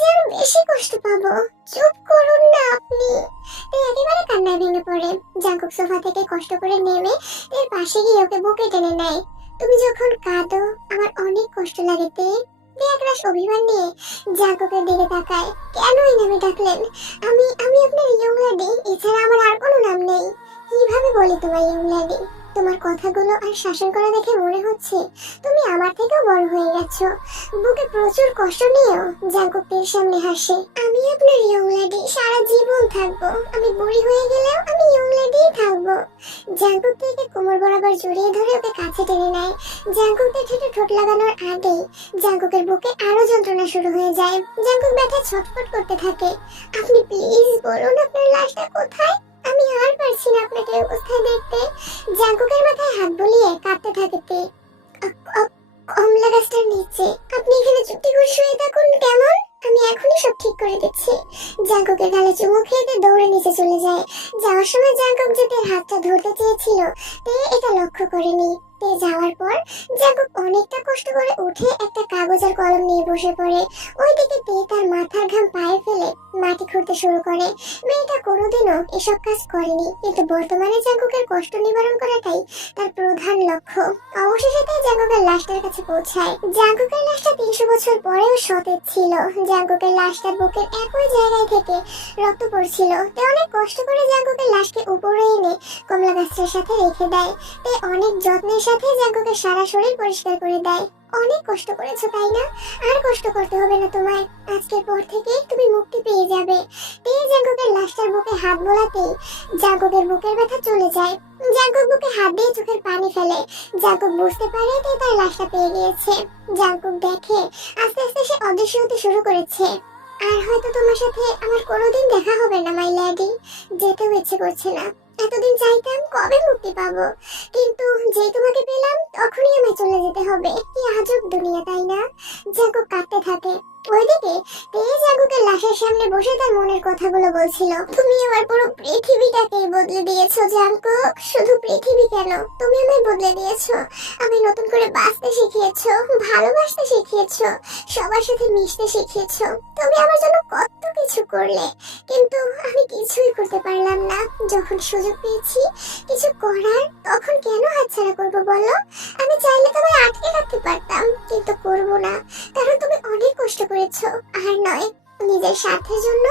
যে আরো বেশি কষ্ট পাবো। চুপ করুন না আপনি। তে একেবারে কান্নায় ভেঙে পড়ে। জাঙ্কুক সোফা থেকে কষ্ট করে নেমে এর পাশে গিয়ে ওকে বুকে টেনে নেয়। তুমি যখন কাঁদো আমার অনেক কষ্ট লাগে তে। তে একরাশ অভিমান নিয়ে জাঙ্কুকের দিকে তাকায়। কেন এই নামে ডাকলেন? আমি আমি আপনার ইয়ং লেডি, এছাড়া আমার আর কোনো নাম নেই। কিভাবে বলি তোমায় ইয়ং লেডি? তোমার কথাগুলো আর শাসন করা দেখে মনে হচ্ছে তুমি আমার থেকেও বড় হয়ে গেছো। বুকে প্রচুর কষ্ট নিয়েও জাঙ্কুক তের সামনে হাসে। আমি আপনার ইয়ং লেডি সারা জীবন থাকবো। আমি বুড়ি হয়ে গেলেও আমি ইয়ং লেডিই থাকবো। জাঙ্কুক তেকে কোমর বরাবর জড়িয়ে ধরে ওকে কাছে টেনে নেয়। জাঙ্কুক তে ঠোঁটে ঠোঁট লাগানোর আগেই জাঙ্কুকের বুকে আরো যন্ত্রণা শুরু হয়ে যায়। জাঙ্কুক ব্যথায় ছটফট করতে থাকে। আপনি প্লিজ বলুন আপনার লাশটা কোথায়? আমি আর পারছি না আপনাকে এই অবস্থায় দেখতে। জাঙ্কুকের মাথায় হাত বুলিয়ে কাঁদতে থাকে তে। কমলা গাছটার নিচে। আপনি এখানে চুপটি করে শুয়ে থাকুন কেমন? আমি এখনই সব ঠিক করে দিচ্ছি। জাঙ্কুকের গালে চুমু খেয়ে তে দৌড়ে নিচে চলে যায়। যাওয়ার সময় জাঙ্কুক যে তের হাতটা ধরতে চেয়েছিল তে এটা লক্ষ্য করেনি। তে যাওয়ার পর জাঙ্কুক অনেকটা কষ্ট করে উঠে একটা কাগজ আর কলম নিয়ে বসে পড়ে। ওইদিকে তে তার মাথার ঘাম পায়ে ফেলে মাটি খুঁড়তে শুরু করে। মেয়েটা কোনোদিনও এসব কাজ করেনি, কিন্তু বর্তমানে জাঙ্কুকের কষ্ট নিবারণ করাটাই তার প্রধান লক্ষ্য। অবশেষে তে জাঙ্কুকের লাশটার কাছে পৌঁছায়। জাঙ্কুকের লাশটা 300 বছর পরেও সতেজ ছিল। জাঙ্কুকের লাশটার বুকের একই জায়গায় থেকে রক্ত পড়ছিল। তে অনেক কষ্ট করে জাঙ্কুকের লাশকে উপরে এনে কমলা গাছটার সাথে রেখে দেয়। তে অনেক যত্নের সাথে জাঙ্কুকের সারা শরীর পরিষ্কার করে দেয়। অনেক কষ্ট করেছো তাই না? আর কষ্ট করতে হবে না তোমায়। আজকের পর থেকে তুমি মুক্তি পেয়ে যাবে। তে জাঙ্কুকের লাশটার বুকে হাত বোলাতেই জাঙ্কুকের বুকের ব্যথা চলে যায়। জাঙ্কুক বুকে হাত দিয়ে চোখের পানি ফেলে। জাঙ্কুক বুঝতে পারে তে তার লাশটা পেয়ে গিয়েছে। জাঙ্কুক দেখে আস্তে আস্তে সে অদৃশ্য হতে শুরু করেছে। আর হয়তো তোমার সাথে আমার কোনোদিন দেখা হবে না মাই ল্যাডি। যেতেও ইচ্ছে করছে না। এতদিন চাইতাম কবে মুক্তি পাবো, কিন্তু যেই তোমাকে পেলাম তখনই আমায় চলে যেতে হবে। কি আজব দুনিয়া তাই না? জাঙ্কুক কাঁদতে থাকে। ওইদিকে তে জাঙ্কুকের লাশের সামনে বসে তার মনের কথাগুলো বলছিল। তুমি আমার পুরো পৃথিবীটাকে বদলে দিয়েছো জাঙ্কুক। শুধু পৃথিবী কেন, তুমি আমায় বদলে দিয়েছো। আমি নতুন করে বাঁচতে শিখিয়েছো, ভালোবাসতে শিখিয়েছো, সবার সাথে মিশতে শিখিয়েছো। তুমি আমার জন্য কত কিছু করলে, কিন্তু আমি কিছুই করতে পারলাম না। যখন সুযোগ পেয়েছি কিছু করার, তখন কেন হাতছাড়া করবো বলো? আমি চাইলে তোমায় আটকে রাখতে পারতাম, কিন্তু করবো না। কারণ তুমি অনেক কষ্ট করেছো। আর নয়, নিজের স্বার্থের জন্য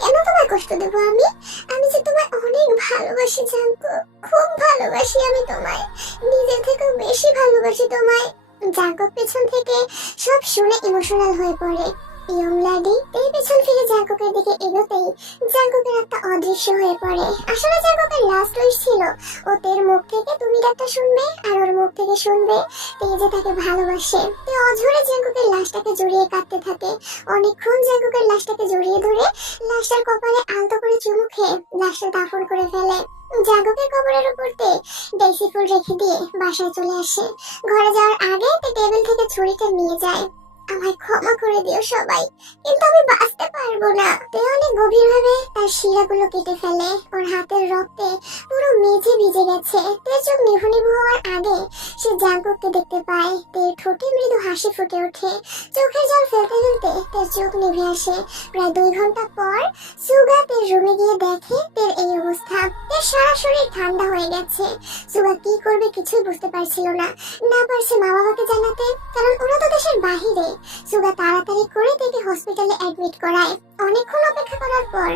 কেন তোমায় কষ্ট দেবো আমি? আমি যে তোমায় অনেক ভালোবাসি জাঙ্কুক, খুব ভালোবাসি আমি তোমায়। নিজের থেকেও বেশি ভালোবাসি তোমায়। জাঙ্কুক পেছন থেকে সব শুনে ইমোশনাল হয়ে পড়ে। ইয়ং ল্যাডি এই পেছন ফিরে জাঙ্কুকের দিকে এগোতেই জাঙ্কুকের একটা অদৃশ্য হয়ে পড়ে। আসলে জাঙ্কুকের লাস্ট উইশ ছিল ও তের মুখ থেকে তুমি ডাকটা শুনবে, আর ওর মুখ থেকে শুনবে তে যে তাকে ভালোবাসে। তে অঝরে জাঙ্কুকের লাশটাকে জড়িয়ে কাঁদতে থাকে। অনেকক্ষণ জাঙ্কুকের লাশটাকে জড়িয়ে ধরে লাশটার কপালে আলতো করে চুমু খেয়ে লাশটা দাফন করে ফেলে। জাঙ্কুকের কবরের উপর তে ডেইসি ফুল রেখে দিয়ে বাসায় চলে আসে। ঘরে যাওয়ার আগে তে টেবিল থেকে ছুরিটা নিয়ে যায়। আমায় ক্ষমা করে দিও সবাই, কিন্তু আমি বাঁচতে পারবো না। তে অনেক গভীরভাবে তার শিরাগুলো কেটে ফেলে। ওর হাতের রক্তে পুরো মেঝে ভিজে গেছে। তে চোখ নিভু নিভু হওয়ার আগে সে জাঙ্কুককে দেখতে পায়। তে ঠোঁটে মৃদু হাসি ফুটে ওঠে। চোখের জল ফেলতে ফেলতে তের চোখ নিভে আসে। প্রায় 2 ঘন্টা পর সুগা তের রুমে গিয়ে দেখে তের এই অবস্থা। তের সারা শরীর ঠান্ডা হয়ে গেছে। সুগা কি করবে কিছুই বুঝতে পারছিল না। না পারছে মা বাবাকে জানাতে, কারণ ওরা তো দেশের বাহিরে। সুগা তাড়াতাড়ি করে তাকে হসপিটালে অ্যাডমিট করায়। অনেকক্ষণ অপেক্ষা করার পর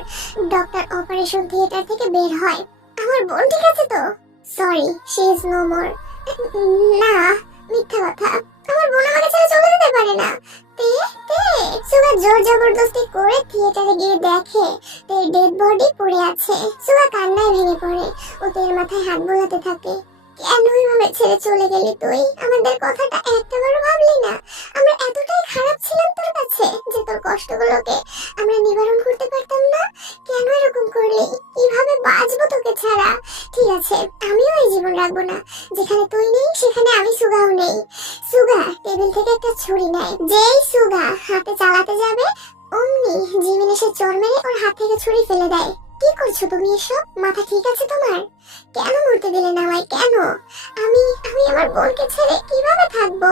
ডক্টর অপারেশন থিয়েটার থেকে বের হয়। আমার বোন ঠিক আছে তো? Sorry, she is no more. না, মিথ্যা কথা। আমার বোন আমাকে ছেড়ে চলে যেতে পারে না। তে তে সুগা জোর জবরদস্তি করে থিয়েটারে গিয়ে দেখে তের ডেড বডি পড়ে আছে। সুগা কান্নায় ভেঙে পড়ে। ও তের মাথায় হাত বোলাতে থাকে। কেন এইভাবে ছেড়ে চলে গেলি তুই? আমাদের কথাটা একটাবারও ভাবলি না? আমরা এতটাই খারাপ ছিলাম তোর কাছে যে তোর কষ্টগুলোকে আমরা নিবারণ করতে পারতাম না? কেন এরকম করলি? কিভাবে বাঁচবো তোকে ছাড়া? ঠিক আছে, আমিও এই জীবন রাখবো না। যেখানে তুই নেই সেখানে আমি সুগাও নেই। সুগা টেবিল থেকে একটা ছুরি নেয়। যেই সুগা হাতে চালাতে যাবে অমনি জিমিন এসে চড় মেরে ওর হাত থেকে ছুরি ফেলে দেয়। কি করছো তুমি এসব? মাথা ঠিক আছে তোমার? কেন মরতে দিলে না আমায়? কেন? আমি আমি আমার বোনকে ছেড়ে কিভাবে থাকবো?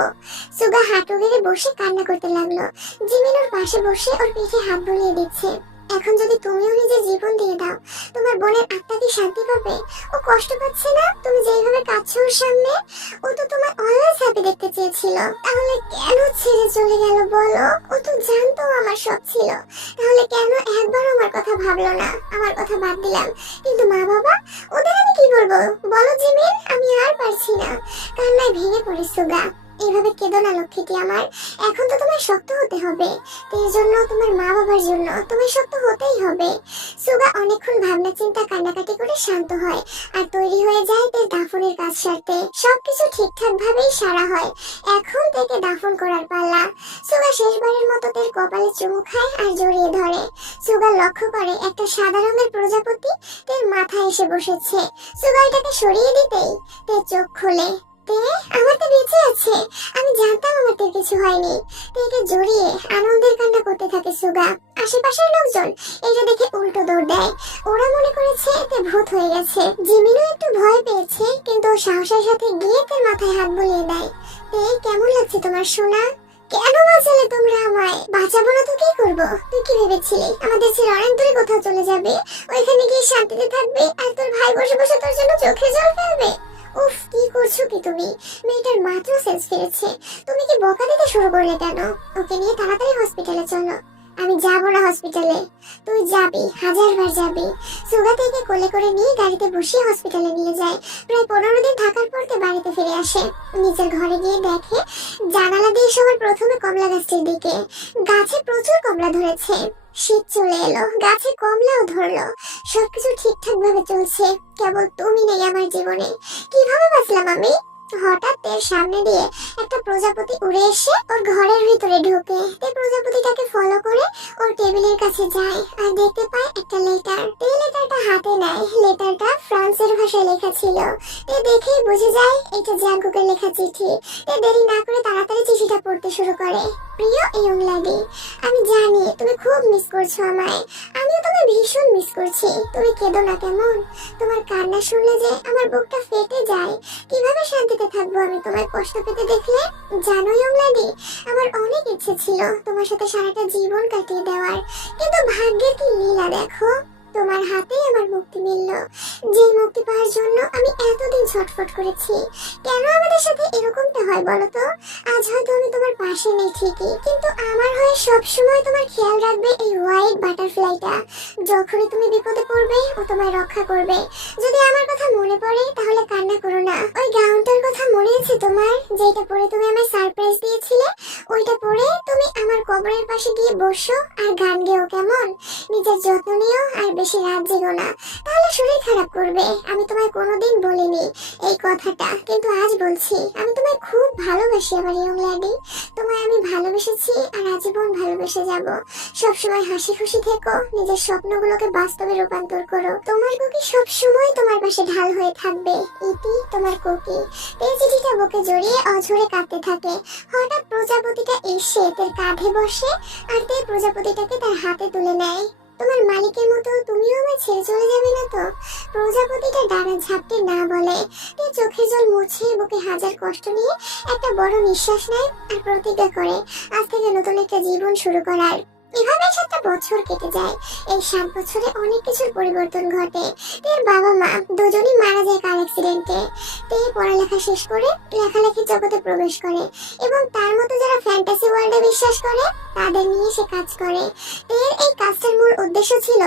সুগা হাঁটু গেড়ে বসে কান্না করতে লাগলো। জিমিন ওর পাশে বসে ওর পিঠে হাত বুলিয়ে দিচ্ছে। এখন যদি তুমিও নিজের জীবন দিয়ে দাও, তোমার বোনের আত্মা কি শান্তি পাবে? ও কষ্ট পাচ্ছে না তুমি যেইভাবে কাঁদছো ওর সামনে? ও তো তোমার অলওয়েজ হ্যাপি দেখতে চেয়েছিল, তাহলে কেন ছেড়ে চলে গেল বলো? ও তো জানতো আমার সব ছিল, তাহলে কেন একবার আমার কথা ভাবলো না? আমার কথা বাদ দিলাম, কিন্তু মা বাবা, ওদের আমি কি বলবো বলো জিমিন? আমি আর পারছি না। কান্নায় ভেঙে পড়ে সুগা। এইভাবে কেঁদো না লক্ষ্মীটি আমার। এখন তো তোমার শক্ত হতে হবে, এর জন্য তোমার মা বাবার জন্য তোমার শক্ত হতেই হবে। সুগা অনেকক্ষণ ভাবনা চিন্তা কান্নাকাটি করে শান্ত হয় আর তৈরি হয়ে যায় তার দাফনের কাজ সারতে। সবকিছু ঠিকঠাক ভাবেই সারা হয়। এখন থেকে দাফন করার পালা। সুগা শেষবারের মতো তার কপালে চুমু খায় আর জড়িয়ে ধরে। সুগা লক্ষ্য করে একটা সাদা রঙের প্রজাপতি তার মাথায় এসে বসেছে। সুগা এটাকে সরিয়ে দিতেই তার চোখ খোলে। তে আমার তো বেঁচে আছে, আমি জানতাম আমার তো কিছু হয়নি। তেকে জড়িয়ে আনন্দের কান্না করতে থাকে সুগা। আশেপাশের লোকজন এটা দেখে উল্টো দৌড় দেয়। ওরা মনে করেছে তে ভূত হয়ে গেছে। জিমিনও একটু ভয় পেয়েছে, কিন্তু ও সাহসের সাথে গিয়ে তার মাথায় হাত বুলিয়ে দেয়। তে কেমন লাগছে তোমার সোনা? কেন বাঁচালে তোমরা আমায়? বাঁচাবো না তো কি করবো? তুই কি ভেবেছিলি আমাদের ছেড়ে অনেক দূরে কোথাও চলে যাবে, ওইখানে গিয়ে শান্তিতে থাকবে আর তোর ভাই বসে বসে তোর জন্য চোখে জল ফেলবে? উফ, কি করছো কি তুমি? মেয়েটার মাত্র সেন্স ফিরেছে, তুমি কি বকা দিতে শুরু করলে কেন? ওকে নিয়ে তাড়াতাড়ি হসপিটালে চলো। আমি যাবো না হসপিটালে। তুই যাবি, 1000বার যাবি। সুগা থেকে কোলে করে নিয়ে গাড়িতে বসিয়ে হসপিটালে নিয়ে যায়। প্রায় 15 দিন থাকার পর তে বাড়িতে ফিরে আসে। নিজের ঘরে গিয়ে দেখে জানালা দিয়ে সবার প্রথমে কমলা গাছটির দিকে। গাছে প্রচুর কমলা ধরেছে। শীত চলে এলো, গাছে কমলাও ধরলো। সবকিছু ঠিকঠাক ভাবে চলছে, কেবল তুমি নেই আমার জীবনে। কিভাবে বাঁচলাম আমি? হঠাৎ এর সামনে দিয়ে একটা প্রজাপতি উড়ে এসে ওর ঘরের ভিতরে ঢোকে। তে প্রজাপতিটাকে ফলো করে ওর টেবিলের কাছে যায় আর দেখতে পায় একটা লেটার। তে লেটারটা হাতে নেয়। লেটারটা ফ্রান্সের ভাষায় লেখা ছিল। তে দেখেই বুঝে যায় এটা জাঙ্কুকের লেখা চিঠি। তে দেরি না করে তাড়াতাড়ি চিঠিটা পড়তে শুরু করে। প্রিয় ইয়ং লেডি, আমি জানি তুমি খুব মিস করছো আমায়। আমিও তোমায় ভীষণ মিস করছি। তুমি কেঁদো না কেমন? তোমার কান্না শুনলে যে আমার বুকটা ফেটে যায়। কিভাবে শান্তিতে থাকবো আমি তোমায় কষ্ট পেতে দেখলে? জানো ইয়ং লেডি, আমার অনেক ইচ্ছে ছিল তোমার সাথে সারাটা জীবন কাটিয়ে দেওয়ার, কিন্তু ভাগ্যের কি লীলা দেখো, তোমার হাতেই আমার মুক্তি মিলল। যে মুক্তি পাওয়ার জন্য আমি এতদিন ছটফট করেছি। কেন আমাদের সাথে এরকমটা হয় বলো তো? আজ হয়তো আমি তোমার পাশে নেই ঠিকই, কিন্তু আমার হয়ে সবসময় তোমার খেয়াল রাখবে এই হোয়াইট বাটারফ্লাইটা। যখনই তুমি বিপদে পড়বে ও তোমায় রক্ষা করবে। যদি আমার কথা মনে পড়ে তাহলে কান্না করো না। ওই গাউনটার কথা মনে আছে তোমার, যেটা পরে তুমি আমায় সারপ্রাইজ দিয়েছিলে? ওইটা পরে তুমি আমার কবরের পাশে গিয়ে বসো আর গান গেও কেমন? নিজের যত্ন নিও আর বেশি রাত জেগো না, তাহলে শরীর খারাপ করবে। আমি তোমায় কোনোদিন বলিনি এই কথাটা, কিন্তু আজ বলছি। আমি তোমায় খুব ভালোবাসি আমার ইয়ং লেডি। তোমায় আমি ভালোবেসেছি আর আজীবন ভালোবেসে যাব। সবসময় হাসি খুশি থেকো, নিজের স্বপ্নগুলোকে বাস্তবে রূপান্তর করো। তোমার কুকি সবসময় তোমার পাশে ঢাল হয়ে থাকবে। ইতি, তোমার কুকি। এই চিঠিটা বুকে জড়িয়ে অঝরে কাঁদতে থাকে। হঠাৎ প্রজাপতিটা এসে তার কাঁধে বসে আর তাই প্রজাপতিটাকে তার হাতে তুলে নেয়। তোমার মালিকের মতো তুমিও আমায় ছেড়ে চলে যাবে না তো? প্রজাপতিটা ডানা ঝাপটে না বলে। তে চোখের জল মুছে বুকে হাজার কষ্ট নিয়ে একটা বড় নিঃশ্বাস নেয় আর প্রতিজ্ঞা করে আজ থেকে নতুন একটা জীবন শুরু করার। এভাবে 7টা বছর কেটে যায়। এই 7 বছরে অনেক কিছুর পরিবর্তন ঘটে। তের বাবা মা দুজনই মারা যায় কার অ্যাক্সিডেন্টে। তে পড়ালেখা শেষ করে লেখালেখির জগতে প্রবেশ করে এবং তার মতো যারা ফ্যান্টাসি ওয়ার্ল্ডে বিশ্বাস করে তাদের নিয়ে সে কাজ করে। তের এই কাজটার মূল উদ্দেশ্য ছিল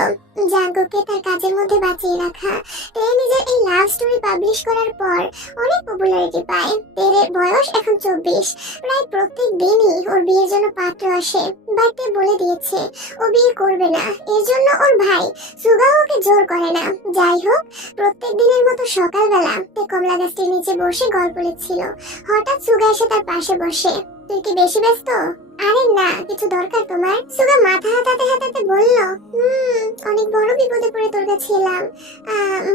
জাঙ্কুককে তার কাজের মধ্যে বাঁচিয়ে রাখা। তে নিজের এই লাভ স্টোরি পাবলিশ করার পর অনেক পপুলারিটি পায়। তের বয়স এখন 24। প্রায় প্রত্যেক দিনই ওর বিয়ের জন্য পাত্র আসে, বাট তে বলে দিয়েছে ও বিয়ে করবে না। এর জন্য ওর ভাই সুগা ওকে জোর করে না। যাই হোক, প্রত্যেক দিনের মতো সকালবেলা তে কমলা গাছটির নিচে বসে গল্প লিখছিল। হঠাৎ সুগা এসে তার পাশে বসে। তুই কি বেশি ব্যস্ত? আরে না, কিছু দরকার তোমার? সুগা মাথা হাতাতে হাতাতে বলল, অনেক বড় বিপদে পড়ে তোর কাছে এলাম।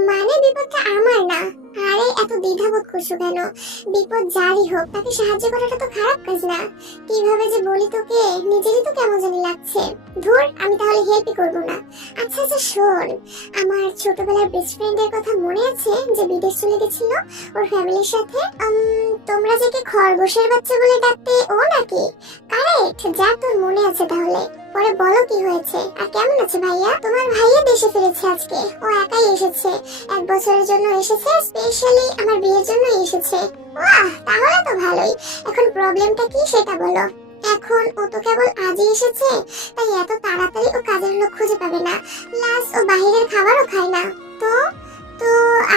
মানে বিপদটা আমার না। আরে এত দ্বিধাবোধ করছো কেন? বিপদ যারই হোক তাকে সাহায্য করাটা তো খারাপ কাজ না। কিভাবে যে বলি তোকে, নিজেরই তো কেমন জানি লাগছে। ধুর, আমি তাহলে হেল্পই করবো না। আচ্ছা আচ্ছা শোন, আমার ছোটবেলার বেস্ট ফ্রেন্ডের কথা মনে আছে যে বিদেশ চলে গেছিল ওর ফ্যামিলির সাথে? তোমরা যাকে খরগোশের বাচ্চা বলে ডাকতে ও নাকি? কারেক্ট, যা তোর মনে আছে তাহলে। পরে বলো কি হয়েছে আর কেমন আছে ভাইয়া? তোমার ভাইয়া দেশে ফিরেছে আজকে, ও একাই এসেছে। 1 বছরের জন্য এসেছে, স্পেশালি আমার বিয়ের জন্য এসেছে। বাহ, তাহলে তো ভালোই। এখন প্রবলেমটা কি সেটা বলো। এখন ও তো কেবল আজই এসেছে, তাই এত তাড়াতাড়ি ও কাজের লোক খুঁজে পাবে না। প্লাস ও বাইরের খাবারও খায় না। তো তো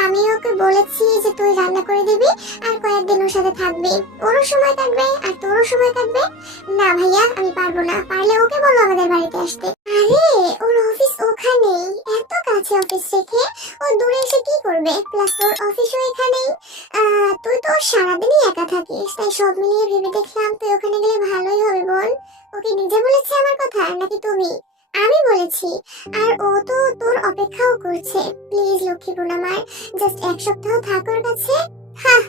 আমি ওকে বলেছি যে তুই রান্না করে দিবি আর কয়েকদিন ওর সাথে থাকবি, ওরও সময় কাটবে আর তোরও সময় কাটবে। না ভাইয়া, আমি পারবো না। পারলে ওকে বলো আমাদের বাড়িতে আসতে। আরে ওর অফিস ওখানেই, এত কাছে অফিস রেখে ও দূরে এসে কি করবে? প্লাস তোর অফিসও এখানেই। তুই তো সারাদিনই একা থাকিস, তাই সব মিলিয়ে ভেবে দেখলাম তুই ওখানে গেলে ভালোই হবে বোন। ওকে নিজে বলেছে আমার কথা নাকি তুমি? আমি বলেছি। আর ও তো তোর অপেক্ষাও করছে। প্লিজ লক্ষ্মী বোন আমার, জাস্ট 1 সপ্তাহ থাক ওর কাছে। হ্যাঁ,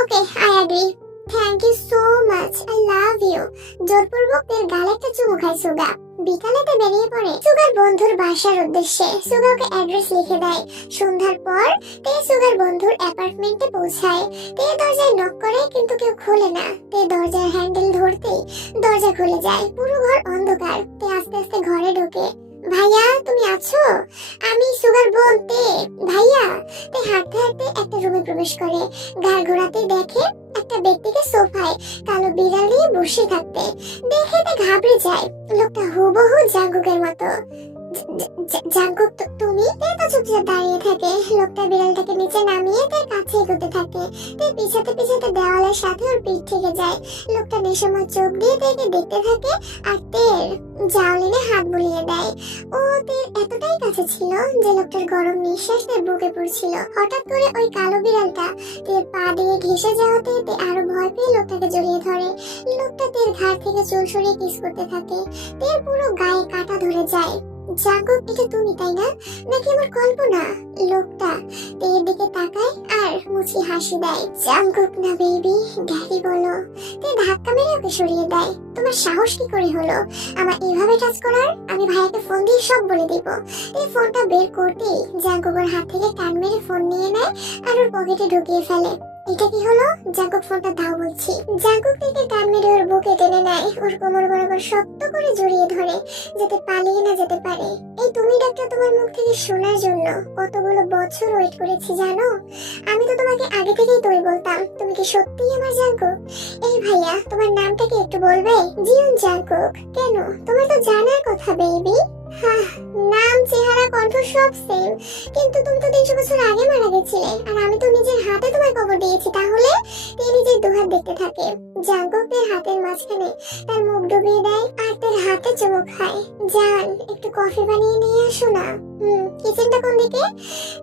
okay, I agree. Thank you so much, I love you. জোরপূর্বক তের গালে একটা চুমু খায় সুগা। বিকালেতে বেরিয়ে পড়ে সুগার বন্ধুর বাসার উদ্দেশ্যে। সুগা ওকে অ্যাড্রেস লিখে দেয়। সন্ধ্যার পর তে সুগার বন্ধুর অ্যাপার্টমেন্টে পৌঁছায়। তে দরজায় নক করে কিন্তু কেউ খোলে না। তে দরজার হ্যান্ডেল ধরতেই দরজা খুলে যায়। পুরো ঘর অন্ধকার। তে আস্তে আস্তে ঘরে ঢোকে। ভাইয়া, তুমি আছো? আমি সুগার বোন তে। ভাইয়া। তে হাঁটতে হাঁটতে একটা রুমে প্রবেশ করে। ঘাড় ঘোরাতে দেখে একটা ব্যক্তিকে সোফায় কালো বিড়াল নিয়ে বসে থাকতে। দেখে তে ঘাবড়ে যায়। লোকটা হুবহু জাঙ্গুকের মতো। জাঙ্কুক, তুমি? তে তো চুপচাপ দাঁড়িয়ে থাকে। লোকটা বিড়ালটাকে নিচে নামিয়ে তার কাছে এগোতে থাকে। তে পিছাতে পিছাতে দেওয়ালের সাথে ওর পিঠ থেকে যায়। লোকটা নেশাময় চোখ দিয়ে তাকে দেখতে থাকে আর তের জাওলিনে হাত বুলিয়ে দেয়। ও তের এতটাই কাছে ছিল যে লোকটার গরম নিঃশ্বাস তার বুকে পড়ছিল। হঠাৎ করে ওই কালো বিড়ালটা তের পা দিয়ে ঘেঁষে যাওয়াতে তে আরো ভয় পেয়ে লোকটাকে জড়িয়ে ধরে। লোকটা তের ঘাড় থেকে চুল সরিয়ে কিস করতে থাকে। তের পুরো গায়ে কাটা ধরে যায়। জাঙ্কুক, এটা তুমি তাই না, নাকি আমার কল্পনা? লোকটা তের দিকে তাকায় আর মুচকি হাসি দেয়। জাঙ্কুক না বেবি, ড্যাডি বলো। তে ধাক্কা মেরে ওকে সরিয়ে দেয়। তোমার সাহস কি করে হলো আমার এভাবে টাচ করার? আমি ভাইয়াকে ফোন দিয়ে সব বলে দিব। এই ফোনটা বের করতেই জাঙ্কুকের হাত থেকে টান মেরে ফোন নিয়ে নেয় আর ওর পকেটে ঢুকিয়ে ফেলে। এটা কি হলো? জাঙ্কুক ফোনটা দাও বলছি। জাঙ্কুক থেকে টান মেরে ওর বুকে টেনে নেয়, ওর কোমর বরাবর শক্ত করে জড়িয়ে ধরে যাতে পালিয়ে না যেতে পারে। এই তুমি ডাক্তার, তোমার মুখ থেকে শোনার জন্য কতগুলো বছর ওয়েট করেছি জানো। আমি তো তোমাকে আগে থেকেই তুই বলতাম। তুমি কি সত্যিই আমার জাঙ্কুক? এই ভাইয়া, তোমার নামটা কি একটু বলবে? জিয়ন জাঙ্কুক। কেন, তোমার তো জানার কথা বেবি। নাম, চেহারা, কণ্ঠ সব সেম, কিন্তু তুমি তো 300 বছর আগে মারা গেছিলে আর আমি তো নিজের হাতে তোমায় কবর দিয়েছি। তাহলে তে নিজের দুহাত দেখতে থাকে। জাঙ্কুক তের হাতের মাঝখানে তার মুখ ডুবিয়ে দেয় আর তের হাতে চুমু খায়। জান, একটু কফি বানিয়ে নিয়ে আসো না। কিচেনটা কোন দিকে?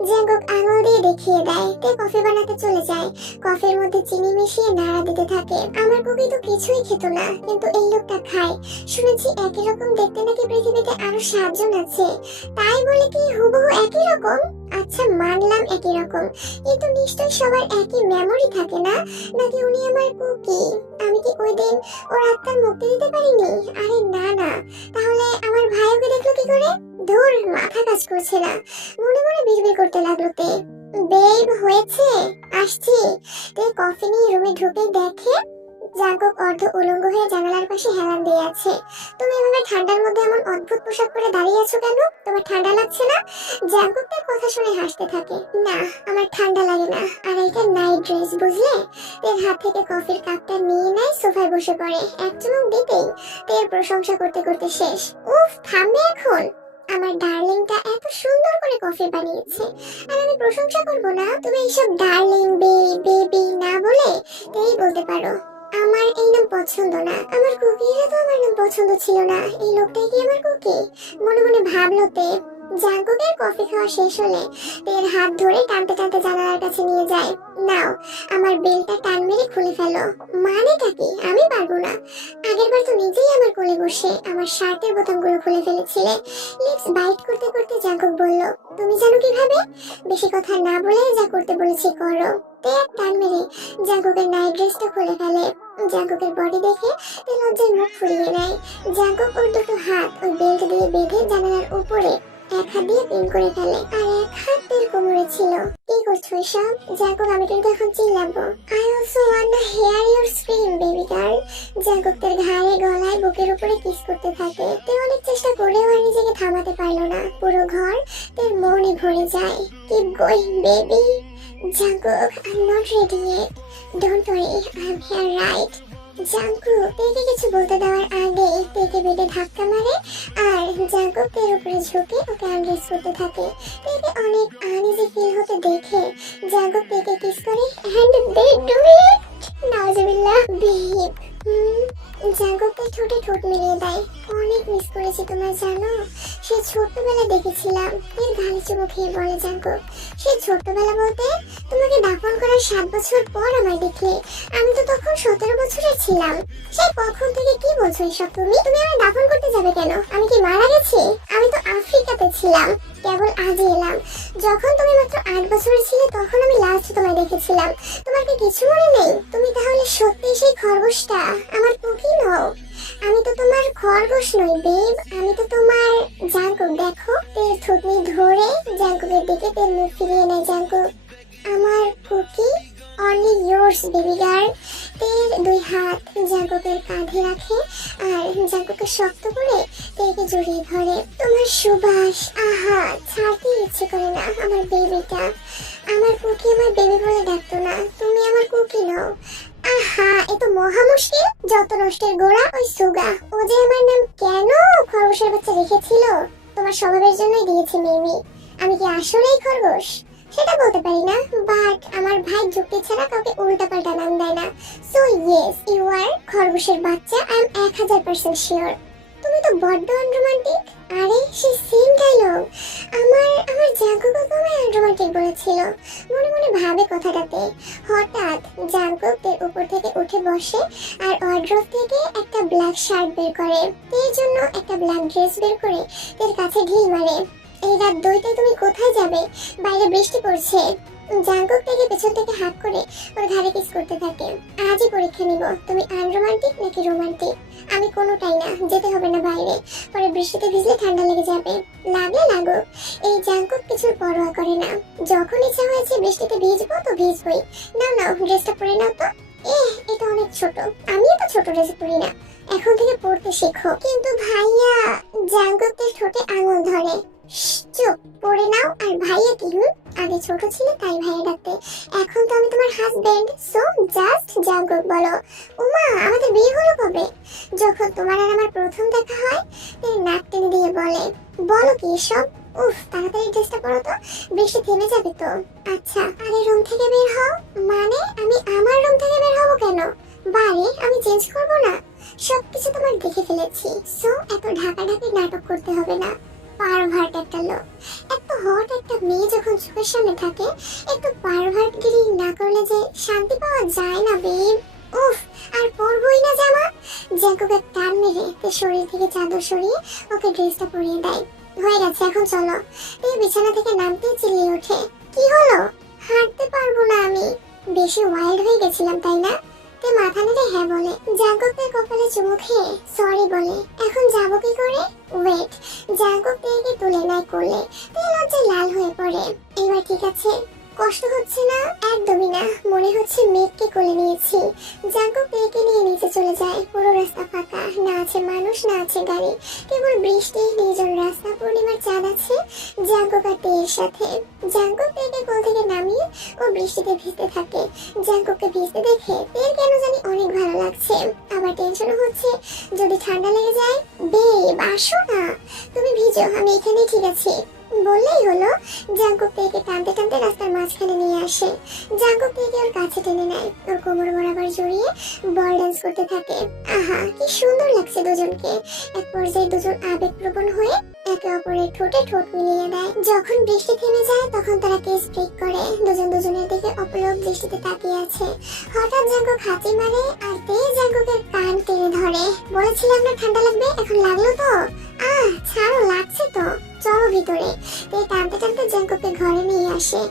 জাঙ্কুক আঙুল দিয়ে দেখিয়ে দেয়। তে কফি বানাতে চলে যায়। কফির মধ্যে চিনি মিশিয়ে নাড়া দিতে থাকে। আমার কুকি তো কিছুই খেত না, কিন্তু এই লোকটা খায়। শুনেছি একই রকম দেখতে নাকি পৃথিবীতে আরো 7 জন আছে। তাই বলে কি হুবহু একই রকম? আচ্ছা মানলাম একই রকম, কিন্তু নিশ্চয়ই সবার একই মেমোরি থাকে না? নাকি উনি আমার কুকি? আমি কি ওই দিন ওর আত্মার মুক্তি দিতে পারিনি? আরে না না, তাহলে আমার ভাই ওকে দেখলো কি করে? ধুর, মাথা কাজ করছে না। মনে মনে বিড়বিড় করতে লাগলো তে। বেব, হয়েছে, আসছি। তে কফি নিয়ে রুমে ঢুকে দেখে জাঙ্কুক অর্ধ উলঙ্গ হয়ে জানালার পাশে হেলান দিয়ে আছে। তুমি এভাবে ঠান্ডার মধ্যে এমন অদ্ভুত পোশাক পরে দাঁড়িয়ে আছো কেন? তোমার ঠান্ডা লাগছে না? জাঙ্কুক তার কথা শুনে হাসতে থাকে। না, আমার ঠান্ডা লাগে না, আর এটা নাইট ড্রেস, বুঝলে? তের হাত থেকে কফির কাপটা নিয়ে নেয়, সোফায় বসে পড়ে। এক চুমুক দিতেই তের প্রশংসা করতে করতে শেষ। উফ, থামবে এখন? আমার ডার্লিংটা এত সুন্দর করে কফি বানিয়েছে আর আমি প্রশংসা করব না? তুমি এইসব ডার্লিং, বেবি না বলে তেই বলতে পারো আমার এই নাম পছন্দ না। আমার কুকিরা তো আমার নাম পছন্দ ছিল না। এই লোকটাই কি আমার কুকি? মনে মনে ভাবলো তে। জাঙ্কুকের কফি খাওয়া শেষ হলে তের হাত ধরে টানতে টানতে জানালার কাছে নিয়ে যায়। নাও আমার বেলটা টান মেরে খুলে ফেলো। মানেটা কি? আমি পারবো না। আগেরবার তো নিজেই আমার কোলে বসে আমার শার্টের বোতামগুলো খুলে ফেলেছিলে। লিপস বাইট করতে করতে জাঙ্কুক বলল, তুমি জানো কিভাবে? বেশি কথা না বলে যা করতে বলেছি করো। তে এক টান মেরে জাঙ্কুকের নাইট ড্রেসটা খুলে ফেলে। জাঙ্কুকের বডি দেখে তে লজ্জায় মুখ ফুলিয়ে নেয়। জাঙ্কুক ওর দুটো হাত ওই বেল্ট দিয়ে বেঁধে জানালার উপরে এক হাত দিয়ে পিন করে ফেলে, আর এক হাত তের কোমরে ছিল। কি করছো এসব? জাঙ্কুক, আমি কিন্তু এখন চিল্লাবো। I also want hear your scream baby girl. Jungkook তের ঘাড়ে গলায় বুকের উপরে কিস করতে থাকে। তে অনেক চেষ্টা করেও আর নিজেকে থামাতে পারলো না। পুরো ঘর তের মনে ভরে যায়। Keep going baby. Jungkook, I am not ready yet. Don't worry, I am here right. Jungkook তেকে কিছু বলতে দেওয়ার আগে তেকে বেডে ধাক্কা মারে আর জাঙ্কুক তের উপরে ঝুঁকে ওকে আনড্রেস করতে থাকে। তেকে অনেক আনইজি ফিল হতে দেখে জাঙ্কুক তেকে কিস করে এন্ড দে ডু ইট। নাউজুবিল্লাহ বেব। জাঙ্কুকের ঠোঁটে ঠোঁট মিলিয়ে দেয়। অনেক মিস করেছি তোমায় জানো। সে ছোট্টবেলা দেখেছিলাম। এর গালে চুমু খেয়ে বলে জাঙ্কুক, সে ছোট্টবেলা বলতে তোমাকে দাফন করার 7 বছর পর আমায় দেখলে। আমি তো তখন 17 বছরের ছিলাম। সেই কখন থেকে কি বলছো এসব তুমি? তুমি আমায় দাফন করতে যাবে কেন? আমি কি মারা গেছি? আমি তো আফ্রিকাতে ছিলাম, কেবল আজই এলাম। যখন তুমি মাত্র 8 বছরের ছিলে তখন আমি লাস্ট তোমায় দেখেছিলাম। তোমার কি কিছু মনে নেই? তুমি তাহলে সত্যি সেই খরগোশটা, আমার পুকি নও। আমি তো তোমার খরগোশ নই বেব, আমি তো তোমার। জাঙ্কুক দেখো, তের থুতনি ধরে জাঙ্কুকের দিকে তের মুখ ফিরিয়ে নেয় জাঙ্কুক। আমার cookie, only yours baby girl. তের দুই হাত জাঙ্কুকের কাঁধে রাখে আর জাঙ্কুকে শক্ত করে তেকে জড়িয়ে ধরে। তোমার সুবাস, আহা, ছাড়তে ইচ্ছে করে না আমার বেবিটা। আমার কুকি আমার বেবি বলে ডাকতো না, তুমি আমার কুকি নও। আহা, এ তো মহা মুশকিল। যত নষ্টের গোড়া ওই সুগা। ও যে আমার নাম কেন খরগোশের বাচ্চা রেখেছিল? তোমার স্বভাবের জন্যই দিয়েছে মিমি। আমি কি আসলেই খরগোশ? সেটা বলতে পারি না, বাট আমার ভাই যুক্তি ছাড়া কাউকে উল্টাপাল্টা নাম দেয় না। সো ইয়েস, ইউ আর খরগোশের বাচ্চা। I am 1000% sure. তুমি তো বড্ড আনরোমান্টিক। আরে সে সেম ডায়লগ। আমার জাঙ্কুক তো আমায় আনরোমান্টিক বলেছিল। মনে মনে ভাবে কথাটাতে। হঠাৎ জাঙ্কুক তের উপর থেকে উঠে বসে আর ওয়ার্ড্রোব থেকে একটা ব্ল্যাক শার্ট বের করে। তের জন্য একটা ব্ল্যাক ড্রেস বের করে তের কাছে ঢিল মারে। এই রাত 2টায় তুমি কোথায় যাবে? বাইরে বৃষ্টি পড়ছে। জাঙ্কুক থেকে পেছন থেকে হাত করে ওর ঘাড়ে কিস করতে থাকে। আজই পরীক্ষা নিব, তুমি আনরোমান্টিক নাকি রোমান্টিক। আমি কোনোটাই না, যেতে হবে না বাইরে। পরে বৃষ্টিতে ভিজলে ঠান্ডা লেগে যাবে। লাগলে লাগুক। এই জাঙ্কুক কিছুর পরোয়া করে না। যখন ইচ্ছা হয়েছে বৃষ্টিতে ভিজবো তো ভিজবই। নাও নাও, ড্রেসটা পরে নাও তো। এটা অনেক ছোট। আমিও তো ছোট ড্রেস পরি না। এখন থেকে পড়তে শেখো। কিন্তু ভাইয়া। জাঙ্কুকের ঠোঁটে আঙুল ধরে। চুপ, পড়ে নাও। আর ভাইয়া কি? আগে ছোট ছিল তাই ভাইয়া ডাকতে, এখন তো আমি তোমার হাজবেন্ড। সো জাস্ট জাঙ্কুক বলো। উমা, আমাদের বিয়ে হলো কবে? যখন তোমার আর আমার প্রথম দেখা হয়। নাক টেনে দিয়ে বলে, বলো কি এসব? উফ, তাড়াতাড়ি ড্রেসটা পরো তো, বৃষ্টি থেমে যাবে তো। আচ্ছা, আরে রুম থেকে বের হও। মানে আমি আমার রুম থেকে বের হবো কেন? বাড়ি আমি চেঞ্জ করবো না? সবকিছু তোমার দেখে ফেলেছি। সো এত ঢাকাঢাকি নাটক করতে হবে না। পারভার্ট একটা লোক। এত হট একটা মেয়ে যখন চোখের সামনে থাকে, একটু পারভার্টগিরি না করলে যে শান্তি পাওয়া যায় না বেব। উফ, আর পরবই না জামা। জ্যাকুকে টান মেরে তার শরীর থেকে চাদর সরিয়ে ওকে ড্রেসটা পরিয়ে দেয়। হয়ে গেছে, এখন চলো। এই বিছানা থেকে নামতেই চিল্লিয়ে ওঠে, কি হলো? হাঁটতে পারবো না আমি। বেশি ওয়াইল্ড হয়ে গেছিলাম তাই না? তে মাথা নেড়ে হ্যাঁ বলে। জাঙ্কুকের কপালে চুমু খেয়ে সরি বলে। এখন যাবো কি করে? ওয়েট। জাঙ্কুক তেকে তুলে নেয় কোলে। তে লজ্জায় লাল হয়ে পড়ে। এবার ঠিক আছে? কষ্ট হচ্ছে না? একদমই না, মনে হচ্ছে মেঘকে কোলে নিয়েছি। জাঙ্কুক তেকে নিয়ে নিচে চলে যায়। পুরো রাস্তা ফাঁকা, না আছে মানুষ না আছে গাড়ি, কেবল বৃষ্টি, নির্জন রাস্তা, পূর্ণিমার চাঁদ আছে জাঙ্কুক আর তের সাথে। জাঙ্কুক তেকে কোল থেকে নামিয়ে ও বৃষ্টিতে ভিজতে থাকে। জাঙ্কুককে ভিজতে দেখে তের কেন জানি অনেক ভালো লাগছে। আবার টেনশনও হচ্ছে যদি ঠান্ডা লেগে যায়। বেব আসো না, তুমি ভিজো, আমি এখানেই ঠিক আছি বললেই হলো। জাঙ্কুক তেকে টানতে টানতে রাস্তার মাঝখানে নিয়ে আসে। জাঙ্কুক তেকে ওর কাছে টেনে নেয়, ওর কোমর বরাবর জড়িয়ে বল ডান্স করতে থাকে। আহা, কি সুন্দর লাগছে দুজনকে। এক পর্যায়ে দুজন আবেগপ্রবণ হয়ে একে অপরের ঠোঁটে ঠোঁট মিলিয়ে দেয়। যখন বৃষ্টি থেমে যায় তখন তারা কিস ব্রেক করে। দুজন দুজনের দিকে অপলক দৃষ্টিতে তাকিয়ে আছে। হঠাৎ জাঙ্কুক হাঁচি মারে আর তে জাঙ্কুকের কান টেনে ধরে। বলেছিলাম না ঠান্ডা লাগবে, এখন লাগলো তো? ছাড়ো, লাগছে তো, চলো ভিতরে। তে টানতে টানতে জাঙ্কুককে ঘরে নিয়ে আসে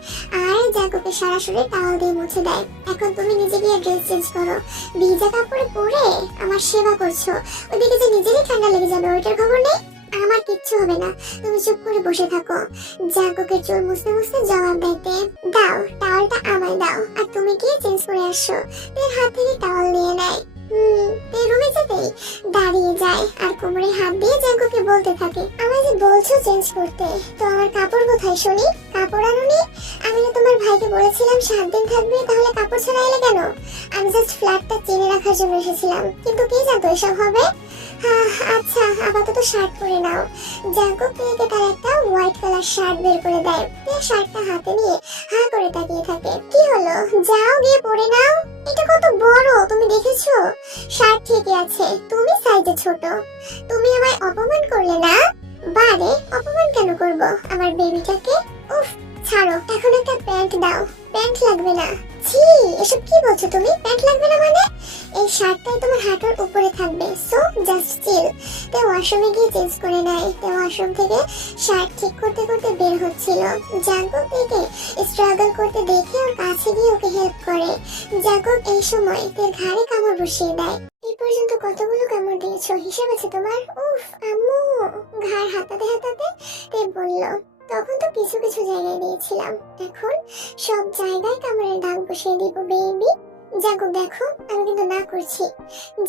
আর জাঙ্কুককে সারা শরীর টাওয়াল দিয়ে মুছে দেয়। এখন তুমি নিজে গিয়ে ড্রেস চেঞ্জ করো। ভিজা কাপড়ে পরে আমার সেবা করছো, ওদিকে যে নিজেরই ঠান্ডা লেগে যাবে ওইটার খবর নেই। আমার কিচ্ছু হবে না, তুমি চুপ করে বসে থাকো। জাঙ্কুকের চুল মুছতে মুছতে জবাব দিতে, দাও টাওয়ালটা আমায় দাও, আর তুমি গিয়ে চেঞ্জ করে আসো। তের হাত থেকে টাওয়াল নিয়ে নেয়। রুমে যেতেই দাঁড়িয়ে যায় আর কোমরে হাত দিয়ে জাঙ্কুকে বলতে থাকে, আমায় যে বলছো চেঞ্জ করতে, তো আমার কাপড় কোথায় শুনি? কাপড় আনুনি? আমি না তোমার ভাইকে বলেছিলাম 7 দিন থাকবে, তাহলে কাপড় ছাড়া এলে কেন? আমি জাস্ট ফ্ল্যাটটা চিনে রাখার জন্য এসেছিলাম, কিন্তু কে জানতো এসব হবে। আচ্ছা, আপাতত শার্ট পরে নাও। জাঙ্কুক থেকে তার একটা হোয়াইট কালার শার্ট বের করে দেয়। শার্টটা হাতে নিয়ে হা করে তাকিয়ে থাকে। কি হলো, যাও গিয়ে পরে নাও। এটা কত বড় তুমি দেখেছো? শার্ট ঠিকই আছে, তুমি সাইজে ছোট। তুমি আমায় অপমান করলে না? বারে, অপমান কেন করব আমার বেবিটাকে? উফ, ছাড়ো, এখন একটা প্যান্ট দাও। প্যান্ট লাগবে না। ছি, এসব কি বলছো তুমি? প্যান্ট লাগবে না মানে? এই শার্টটাই তোমার হাঁটুর উপরে থাকবে, সো জাস্ট চিল। তে ওয়াশরুমে গিয়ে চেঞ্জ করে নেয়। তে ওয়াশরুম থেকে শার্ট ঠিক করতে করতে বের হচ্ছিল। জাঙ্কুক থেকে স্ট্রাগল করতে দেখে ওর কাছে গিয়ে ওকে হেল্প করে। জাঙ্কুক এই সময় তের ঘাড়ে কামড় বসিয়ে দেয়। এই পর্যন্ত কতগুলো কামড় দিয়েছো, হিসাব আছে তোমার? উফ আম্মু, ঘাড় হাতাতে হাতাতে তে বলল, তখন তো কিছু কিছু জায়গায় দিয়েছিলাম, এখন সব জায়গায় কামড়ের দাগ বসিয়ে দিব বেবি। জাঙ্কুক দেখো, আমি কিন্তু না করছি।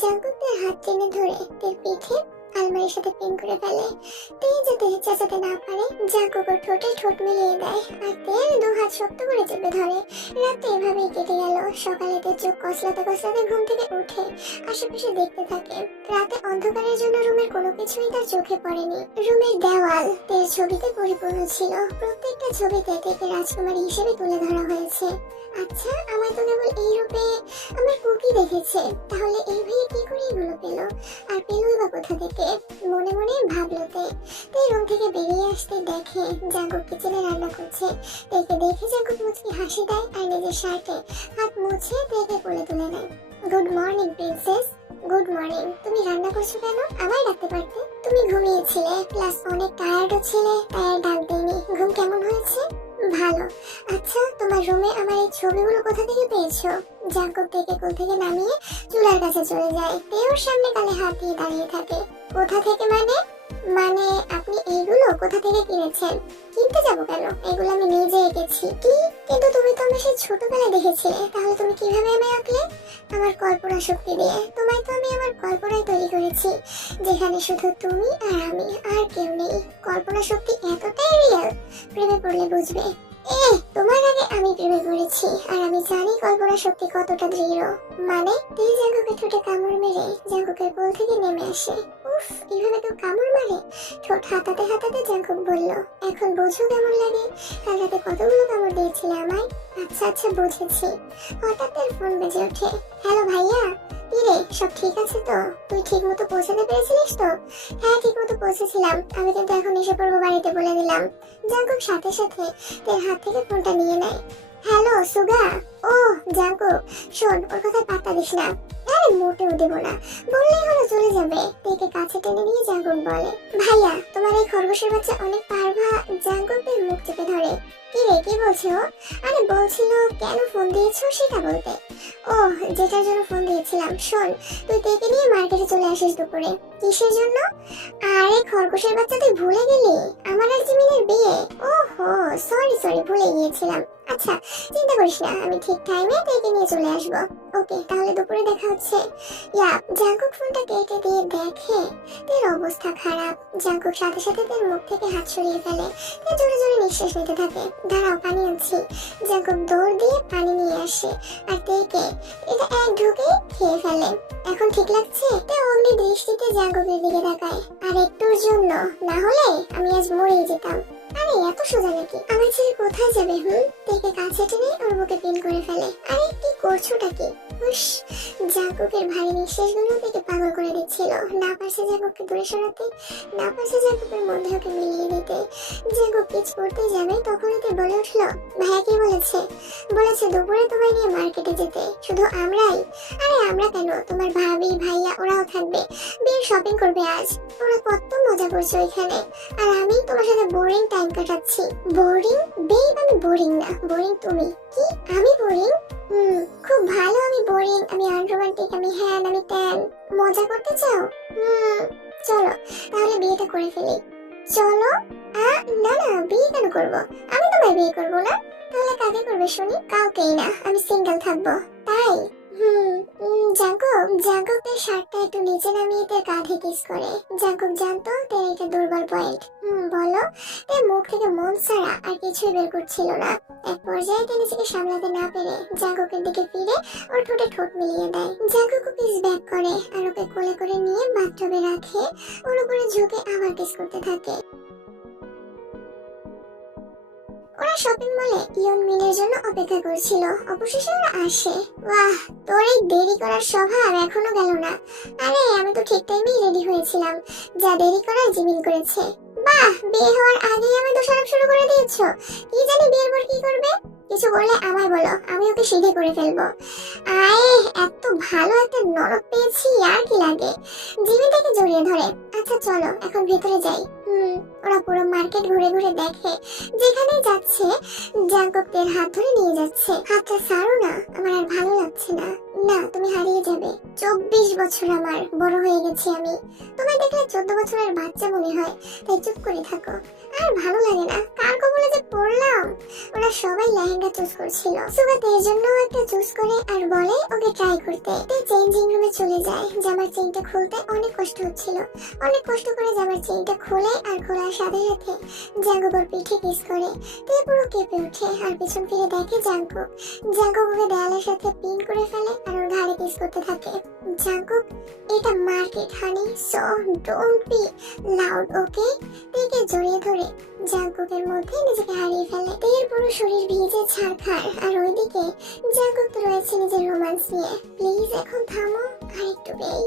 জাঙ্কুক তার হাত টেনে ধরে তার পিঠে আলমারির সাথে পিন করে ফেলে। তে যাতে চেঁচাতে না পারে জাঙ্কুক ওর ঠোঁটে ঠোঁট মিলিয়ে দেয় আর তের 2 হাত শক্ত করে চেপে ধরে। রাতে এভাবেই কেটে গেল। সকালে তে চোখ কসলাতে কসলাতে ঘুম থেকে উঠে আশেপাশে দেখতে থাকে। রাতে অন্ধকারের জন্য রুমের কোনো কিছুই তার চোখে পড়েনি। রুমের দেওয়াল তের ছবিতে পরিপূর্ণ ছিল। প্রত্যেকটা ছবিতে তেকে রাজকুমারী হিসেবে তুলে ধরা হয়েছে। আচ্ছা, আমার তো কেবল এই রূপে আমার কুকি দেখেছে, তাহলে এই ভাইয়া কি করে এগুলো পেল? আর পেলই বা কোথা থেকে? মনে মনে ভাবলো তে। রুম থেকে বেরিয়ে আসতে দেখে জাঙ্কুক কিচেনে রান্না করছে। তেকে দেখে জাঙ্কুক মুচকি হাসি দেয় আর নিজের শার্টে হাত মুছে তেকে কোলে তুলে নেয়। Good morning princess. Good morning. তুমি রান্না করছো কেন? আমায় ডাকতে পারতে। তুমি ঘুমিয়েছিলে, প্লাস অনেক টায়ার্ডও ছিলে, তাই আর ডাক দেইনি। ঘুম কেমন হয়েছে? ভালো। আচ্ছা, তোমার রুমে আমার এই ছবিগুলো কোথা থেকে পেয়েছো? জাঙ্কুক থেকে কোল থেকে নামিয়ে চুলার কাছে চলে যায়। তেওর সামনে গালে হাত দিয়ে দাঁড়িয়ে থাকে। কোথা থেকে মানে? মানে আপনি এইগুলো কোথা থেকে কিনেছেন? কিনতে যাব কেন, এগুলো আমি নিজে এঁকেছি। কি? কিন্তু তুমি তো আমি সেই ছোটবেলায় দেখেছিলে, তাহলে তুমি কিভাবে আমায় আঁকলে? আমার কল্পনা শক্তি দিয়ে। তোমায় তো আমি আমার কল্পনায় তৈরি করেছি, যেখানে শুধু তুমি আর আমি, আর কেউ নেই। কল্পনা শক্তি এতটাই রিয়েল, প্রেমে পড়লে বুঝবে। তোমার আগে আমি প্রেমে পড়েছি, আর আমি জানি কল্পনা শক্তি কতটা দৃঢ়। মানে তুই জাঙ্কুকের ঠোঁটে কামড় মেরে জাঙ্কুকের কোল থেকে নেমে আসে। উফ, এইভাবে কেউ কামড় মারে? ঠোঁট হাতাতে হাতাতে জাঙ্কুক বলল, এখন বোঝো কেমন লাগে? কাল রাতে কতগুলো কামড় দিয়েছিলে আমায়? আচ্ছা আচ্ছা, বুঝেছি। হঠাৎ তার ফোন বেজে ওঠে। হ্যালো ভাইয়া। কিরে, সব ঠিক আছে তো? তুই ঠিক মতো পৌঁছাতে পেরেছিলিস তো? হ্যাঁ, ঠিক মতো পৌঁছেছিলাম। আমি কিন্তু এখন এসে পড়বো বাড়িতে বলে দিলাম। জাঙ্কুক সাথে সাথে তার হাত থেকে ফোনটা নিয়ে নেয়। হ্যালো সুগা। ও জাঙ্কুক, শোন, ওর কথায় পাত্তা দিস না। আরে মোটেও দেবো না, বললেই হলো চলে যাবে। তেকে কাছে টেনে নিয়ে জাঙ্কুক বলে, ভাইয়া তোমার এই খরগোশের বাচ্চা অনেক পারভা। জাঙ্কুকের মুখ চেপে ধরে। কি রে, কি বলছো? আরে বলছিল কেন ফোন দিয়েছো সেটা বলতে। ও, যেটার জন্য ফোন দিয়েছিলাম। শোন, তুই তেকে নিয়ে মার্কেটে চলে আসিস দুপুরে। কিসের জন্য? আরে খরগোশের বাচ্চা, তুই ভুলে গেলি আমার আর জিমিনের বিয়ে। ওহো, সরি সরি, ভুলে গিয়েছিলাম। আচ্ছা, চিন্তা করিস না, আমি ঠিক টাইমে তেকে নিয়ে চলে আসবো। ওকে, তাহলে দুপুরে দেখা হচ্ছে। জাঙ্কুক ফোনটা কেটে দিয়ে দেখে তের অবস্থা খারাপ। জাঙ্কুক সাথে সাথে তের মুখ থেকে হাত সরিয়ে ফেলে। তে জোরে জোরে নিঃশ্বাস নিতে থাকে। দাঁড়াও, পানি আনছি। জাঙ্কুক দৌড় দিয়ে পানি নিয়ে আসে আর তেকে এটা এক ঢুকে খেয়ে ফেলে। এখন ঠিক লাগছে? তে অগ্নি দৃষ্টিতে জাঙ্কুকের দিকে তাকায়। আর একটুর জন্য না হলে আমি আজ মরেই যেতাম। আরে এত সোজা নাকি? আমার ছেলে কোথায় যাবে? থেকে কাছে টেনে ওর বুকে পিন করে ফেলে। আরে কি করছোটা কি? উস, জাঙ্কুকের ভারী নিঃশ্বাসগুলো থেকে পাগল করে দিচ্ছিল। না পারছে জাঙ্কুককে দূরে সরাতে, না পারছে জাঙ্কুকের মধ্যে ওকে মিলিয়ে দিতে। জাঙ্কুক পিচ পড়তে যাবে তখনই তে বলে উঠলো, ভাইয়া কি বলেছে? বলেছে দুপুরে তোমায় নিয়ে মার্কেটে যেতে, শুধু আমরাই। আরে আমরা কেন, তোমার ভাবি ভাইয়া ওরাও থাকবে, বিয়ের শপিং করবে আজ। ওরা কত মজা করছে ওইখানে, আর আমি তোমার সাথে বোরিং টাইম কাটাচ্ছি। বোরিং? বেব আমি বোরিং না, বোরিং তুমি। কি আমি বোরিং? খুব ভালো আমি বোরিং, আমি আনরোমান্টিক, আমি হ্যান, আমি ট্যান। মজা করতে চাও? চলো তাহলে বিয়েটা করে ফেলি। চলো। না না, বিয়ে কেন করবো? আমি তোমায় বিয়ে করবো না। তাহলে কাকে করবে শুনি? কাউকেই না, আমি সিঙ্গেল থাকবো। তাই? জাঙ্কুকের শার্টটা একটু নিচে নামিয়ে তার কাঁধে কিস করে। জাঙ্কুক জানতো তার এটা দুর্বল পয়েন্ট। বলো। তার মুখ থেকে মন ছাড়া আর কিছুই বের করছিল না। এক পর্যায়ে তিনি নিজেকে সামলাতে না পেরে জাঙ্কুকের দিকে ফিরে ওর ঠোঁটে ঠোঁট মিলিয়ে দেয়। জাঙ্কুক কিস ব্যাক করে আর ওকে কোলে করে নিয়ে বাথটবে রাখে। ওর উপরে ঝুঁকে আবার কিস করতে থাকে। ওরা শপিং মলে ইয়ন মিনের জন্য অপেক্ষা করছিল। অবশেষে ওরা আসে। বাহ, তোর এই দেরি করার স্বভাব এখনো গেল না। আরে আমি তো ঠিক টাইমেই রেডি হয়েছিলাম, যা দেরি করার জিমিন করেছে। বাহ, বিয়ে হওয়ার আগেই আমি দোষারোপ শুরু করে দিয়েছো। কি জানি বিয়ের পর কি করবে? কিছু করলে আমায় বলো, আমি ওকে সিধে করে ফেলবো। আয়, এত ভালো একটা নরক পেয়েছি, আর কি লাগে? জিমিনটাকে জড়িয়ে ধরে। আচ্ছা চলো এখন ভেতরে যাই। ওরা পুরো মার্কেট ঘুরে ঘুরে দেখে। যেখানে যাচ্ছে জাঙ্কুকের হাত ধরে নিয়ে যাচ্ছে। হাতটা ছাড়ো না, আমার আর ভালো লাগছে না। না, তুমি হারিয়ে যাবে। 24 বছর আমার, বড় হয়ে গেছি আমি। তোমায় দেখলে 14 বছরের বাচ্চা মনে হয়, তাই চুপ করে থাকো। আর ভালো লাগে না, কার কবলে যে পড়লাম। ওরা সবাই লেহেঙ্গা চুজ করছিল। সুগাত এর জন্য একটা চুজ করে আর বলে ওকে ট্রাই করতে। চেঞ্জিং রুমে চলে যায়। জামার চেইনটা খুলতে অনেক কষ্ট হচ্ছিল। অনেক কষ্ট করে জামার চেইনটা খোলে আর খোলার সাথে সাথে জাঙ্কুক ওর পিঠে কিস করে। তে পুরো কেঁপে ওঠে আর পিছন ফিরে দেখে জাঙ্কুক ওকে দেয়ালের সাথে পিন করে ফেলে আর ওর ঘাড়ে কিস করতে থাকে। জাঙ্কুক, এটা market honey, so don't be loud, okay? তেকে জড়িয়ে ধরে জাঙ্কুকের মধ্যে নিজেকে হারিয়ে ফেলে। তের পুরো শরীর ভিজে ছারখার, আর ওইদিকে জাঙ্কুক তো রয়েছে নিজের রোমান্স নিয়ে। প্লিজ এখন থামো আর একটু বেই।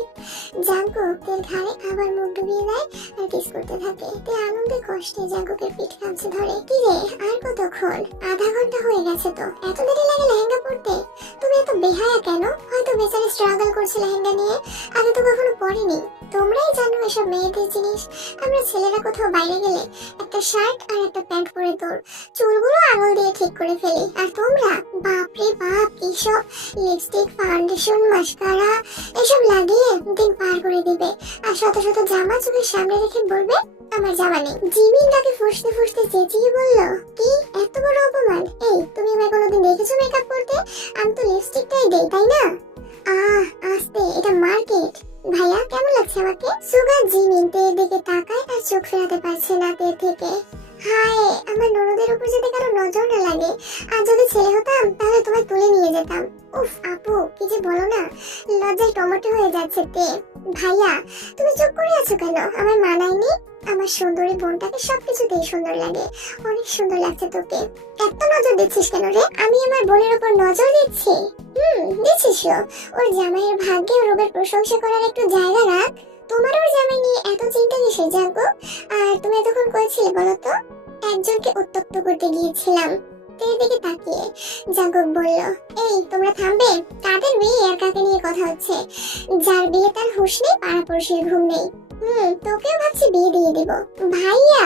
জাঙ্কুক তের ঘাড়ে আবার মুখ ডুবিয়ে দেয় আর কিস করতে থাকে। তে আনন্দে কষ্টে জাঙ্কুকের পিঠ কাঁপছে ধরে। কি রে, আর কতক্ষণ? আধা ঘন্টা হয়ে গেছে তো, এত দেরি লাগে লেহেঙ্গা পরতে? তুমি এত বেহায়া কেন? হয়তো বেচারি স্ট্রাগল করছে লেহেঙ্গা নিয়ে, আগে তো কখনো পরেনি। তোমরাই জানো এসব মেয়েদের জিনিস। আমরা ছেলেরা কোথাও বাইরে গেলে একটা শার্ট আর একটা প্যান্ট পরে দৌড়, চুলগুলো আঙুল দিয়ে ঠিক করে ফেলি। আর তোমরা বাপরে বাপ, এসব লিপস্টিক, ফাউন্ডেশন, মাস্কারা এসব লাগিয়ে দিন পার করে দিবে। আর শত শত জামা চোখের সামনে রেখে বলবে আমার জামা নেই। জিমিন তাকে ফুসতে ফুসতে চেঁচিয়ে বলল, কি এত বড় অপমান? এই, তুমি আমায় কোনোদিন দেখেছো মেকআপ করতে? আমি তো লিপস্টিকটাই দেই, তাই না? আস্তে, এটা মার্কেট। ভাইয়া কেমন লাগছে আমাকে? সুগা জিমিন তের দিকে তাকায় আর চোখ ফেরাতে পারছে না তের থেকে। হায়, আমার ননদের উপর যদি কারো নজর না লাগে, আর যদি ছেলে হতাম তাহলে তোমায় তুলে নিয়ে যেতাম। উফ আপু, কি যে বলো না, লজ্জায় টমেটো হয়ে যাচ্ছে তে। ভাইয়া তুমি চুপ করে আছো কেন? আমার মানায়নি? আমার সুন্দরী বোনটাকে সবকিছুতেই সুন্দর লাগে। অনেক সুন্দর লাগছে তোকে। এত নজর দিচ্ছিস কেন রে? আমি আমার বোনের উপর নজর দিচ্ছি? দিচ্ছিস। ওর জামাইয়ের ভাগ্যে রোগের প্রশংসা করার একটু জায়গা রাখ। তোমার ওর জামাই নিয়ে এত চিন্তা কিসের জাঙ্কুক? আর তুমি এতক্ষণ করেছিলে বলো তো? একজনকে উত্তক্ত করতে গিয়েছিলাম। তের দিকে তাকিয়ে জাঙ্কুক বলল, এই তোমরা থামবে? কাদের বিয়ে আর কাকে নিয়ে কথা হচ্ছে? যার বিয়ে তার হুঁশ নেই, পাড়াপড়শির ঘুম নেই। তোকেও ভাবছি বিয়ে দিয়ে দিব। ভাইয়া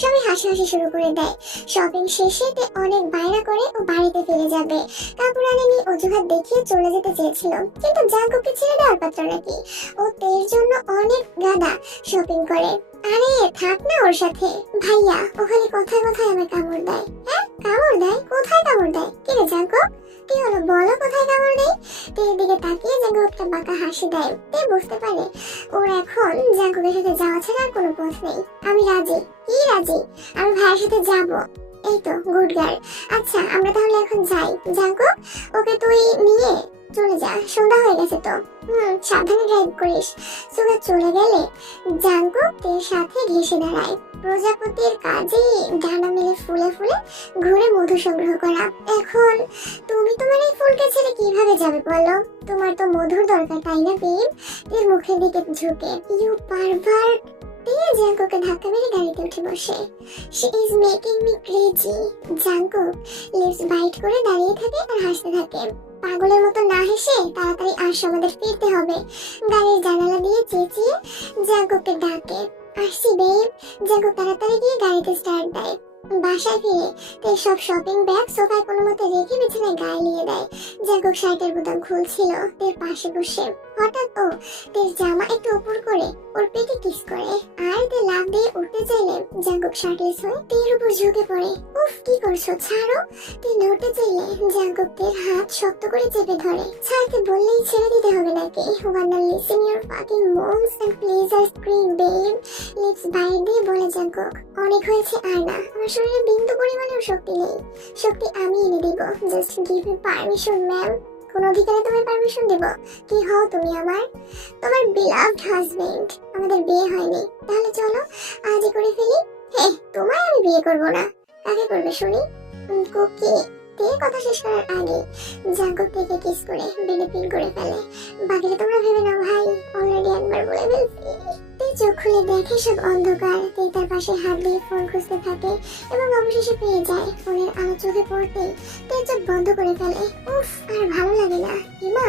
সবাই হাসাহাসি শুরু করে দেয়। শপিং শেষে তে অনেক বাইরা করে ও বাড়িতে ফিরে যাবে। কাপড় আনেনি অজুহাত দেখিয়ে চলে যেতে চেয়েছিল, কিন্তু জাঙ্কুককে ছেড়ে দেওয়ার পাত্র নাকি? ও তের জন্য অনেক গাদা শপিং করে। আরে থাক না ওর সাথে। ভাইয়া ওখানে কথায় কথায় আমায় কামড় দেয়। হ্যাঁ, কামড় দেয়? কোথায় কামড় দেয়? কি রে জাঙ্কুক, কি হলো বলো, কোথায় কামড় দেয়? তের দিকে তাকিয়ে জাঙ্কুক একটা বাঁকা হাসি দেয়। তে বুঝতে পারে ওর এখন জাঙ্কুকের সাথে যাওয়া ছাড়া আর কোনো পথ নেই। আমি রাজি। কি রাজি? আমি ভাইয়ের সাথে যাব। এই তো গুড গার্ল। আচ্ছা আমরা তাহলে এখন যাই। জাঙ্কুক ওকে তুই নিয়ে চলে যা, সন্ধ্যা হয়ে গেছে তো। সাবধানে ড্রাইভ করিস। সুগা চলে গেলে জাঙ্কুক তের সাথে ঘেসে দাঁড়ায়। প্রজাপতির কাজই ডানা মেলে ফুলে ফুলে ঘুরে মধু সংগ্রহ করা। এখন তুমি তোমার এই ফুলকে ছেড়ে কিভাবে যাবে বলো? তোমার তো মধুর দরকার, তাই না বেব? এর মুখের দিকে ঝুঁকে ইউ পারভার্ট জাঙ্কুককে ধাক্কা মেরে গাড়িতে উঠে বসে। She is making me crazy. Jungkook lips bite করে দাঁড়িয়ে থাকে আর হাসতে থাকে। পাগলের মতো না হেসে তাড়াতাড়ি আসো, আমাদের ফিরতে হবে। গাড়ির জানালা দিয়ে চেঁচিয়ে জাঙ্কুককে ডাকে, আসছি বেব। জাঙ্কুক তাড়াতাড়ি গিয়ে গাড়িতে স্টার্ট দেয়। বাসায় ফিরে তে সব শপিং ব্যাগ সোফায় কোনো মতে রেখে বিছানায় গায়ে নিয়ে দেয়। জাঙ্কুক শার্টের বোতাম খুলছিল তের পাশে বসে। হঠাৎ ও তের জামা একটু উপর করে ওর পেটে কিস করে, আর তে লাফ দিয়ে উঠতে চাইলে জাঙ্কুক শার্টলেস হয়ে তের উপর ঝুঁকে পড়ে। উফ, কি করছো, ছাড়ো। তে নড়তে চাইলে জাঙ্কুক তের হাত শক্ত করে চেপে ধরে। ছাড়তে বললেই ছেড়ে দিতে হবে নাকি? Wanna listen your fucking moms and please আর স্ক্রিম বেব। লিপস বাইট দিয়ে বলে জাঙ্কুক, অনেক হয়েছে আর না, আমার শরীরে বিন্দু পরিমাণেও শক্তি নেই। শক্তি আমি এনে দিব, just give me permission ma'am. কোন অধিকারে তোমায় পারমিশন দেব? কি হও তুমি আমার? তোমার বিলাভড হাজবেন্ড। আমাদের বিয়ে হয়নি, তাহলে চলো আজই করে ফেলি। হ্যাঁ, তোমায় আমি বিয়ে করব না। কাকে করবে শুনি? কুকি। তে কথা শেষ করার আগে জাঙ্কুক থেকে কিস করে বেডে পিন করে ফেলে। বাকিটা তোমরা ভেবে নাও ভাই, অলরেডি একবার বলে ফেলছি। তে চোখ খুলে দেখে সব অন্ধকার। তে তার পাশে হাত দিয়ে ফোন খুঁজতে থাকে এবং অবশেষে পেয়ে যায়। ফোনের আলো চোখে পড়তেই তে চোখ বন্ধ করে ফেলে। উফ, আর ভালো লাগে না। ইমা,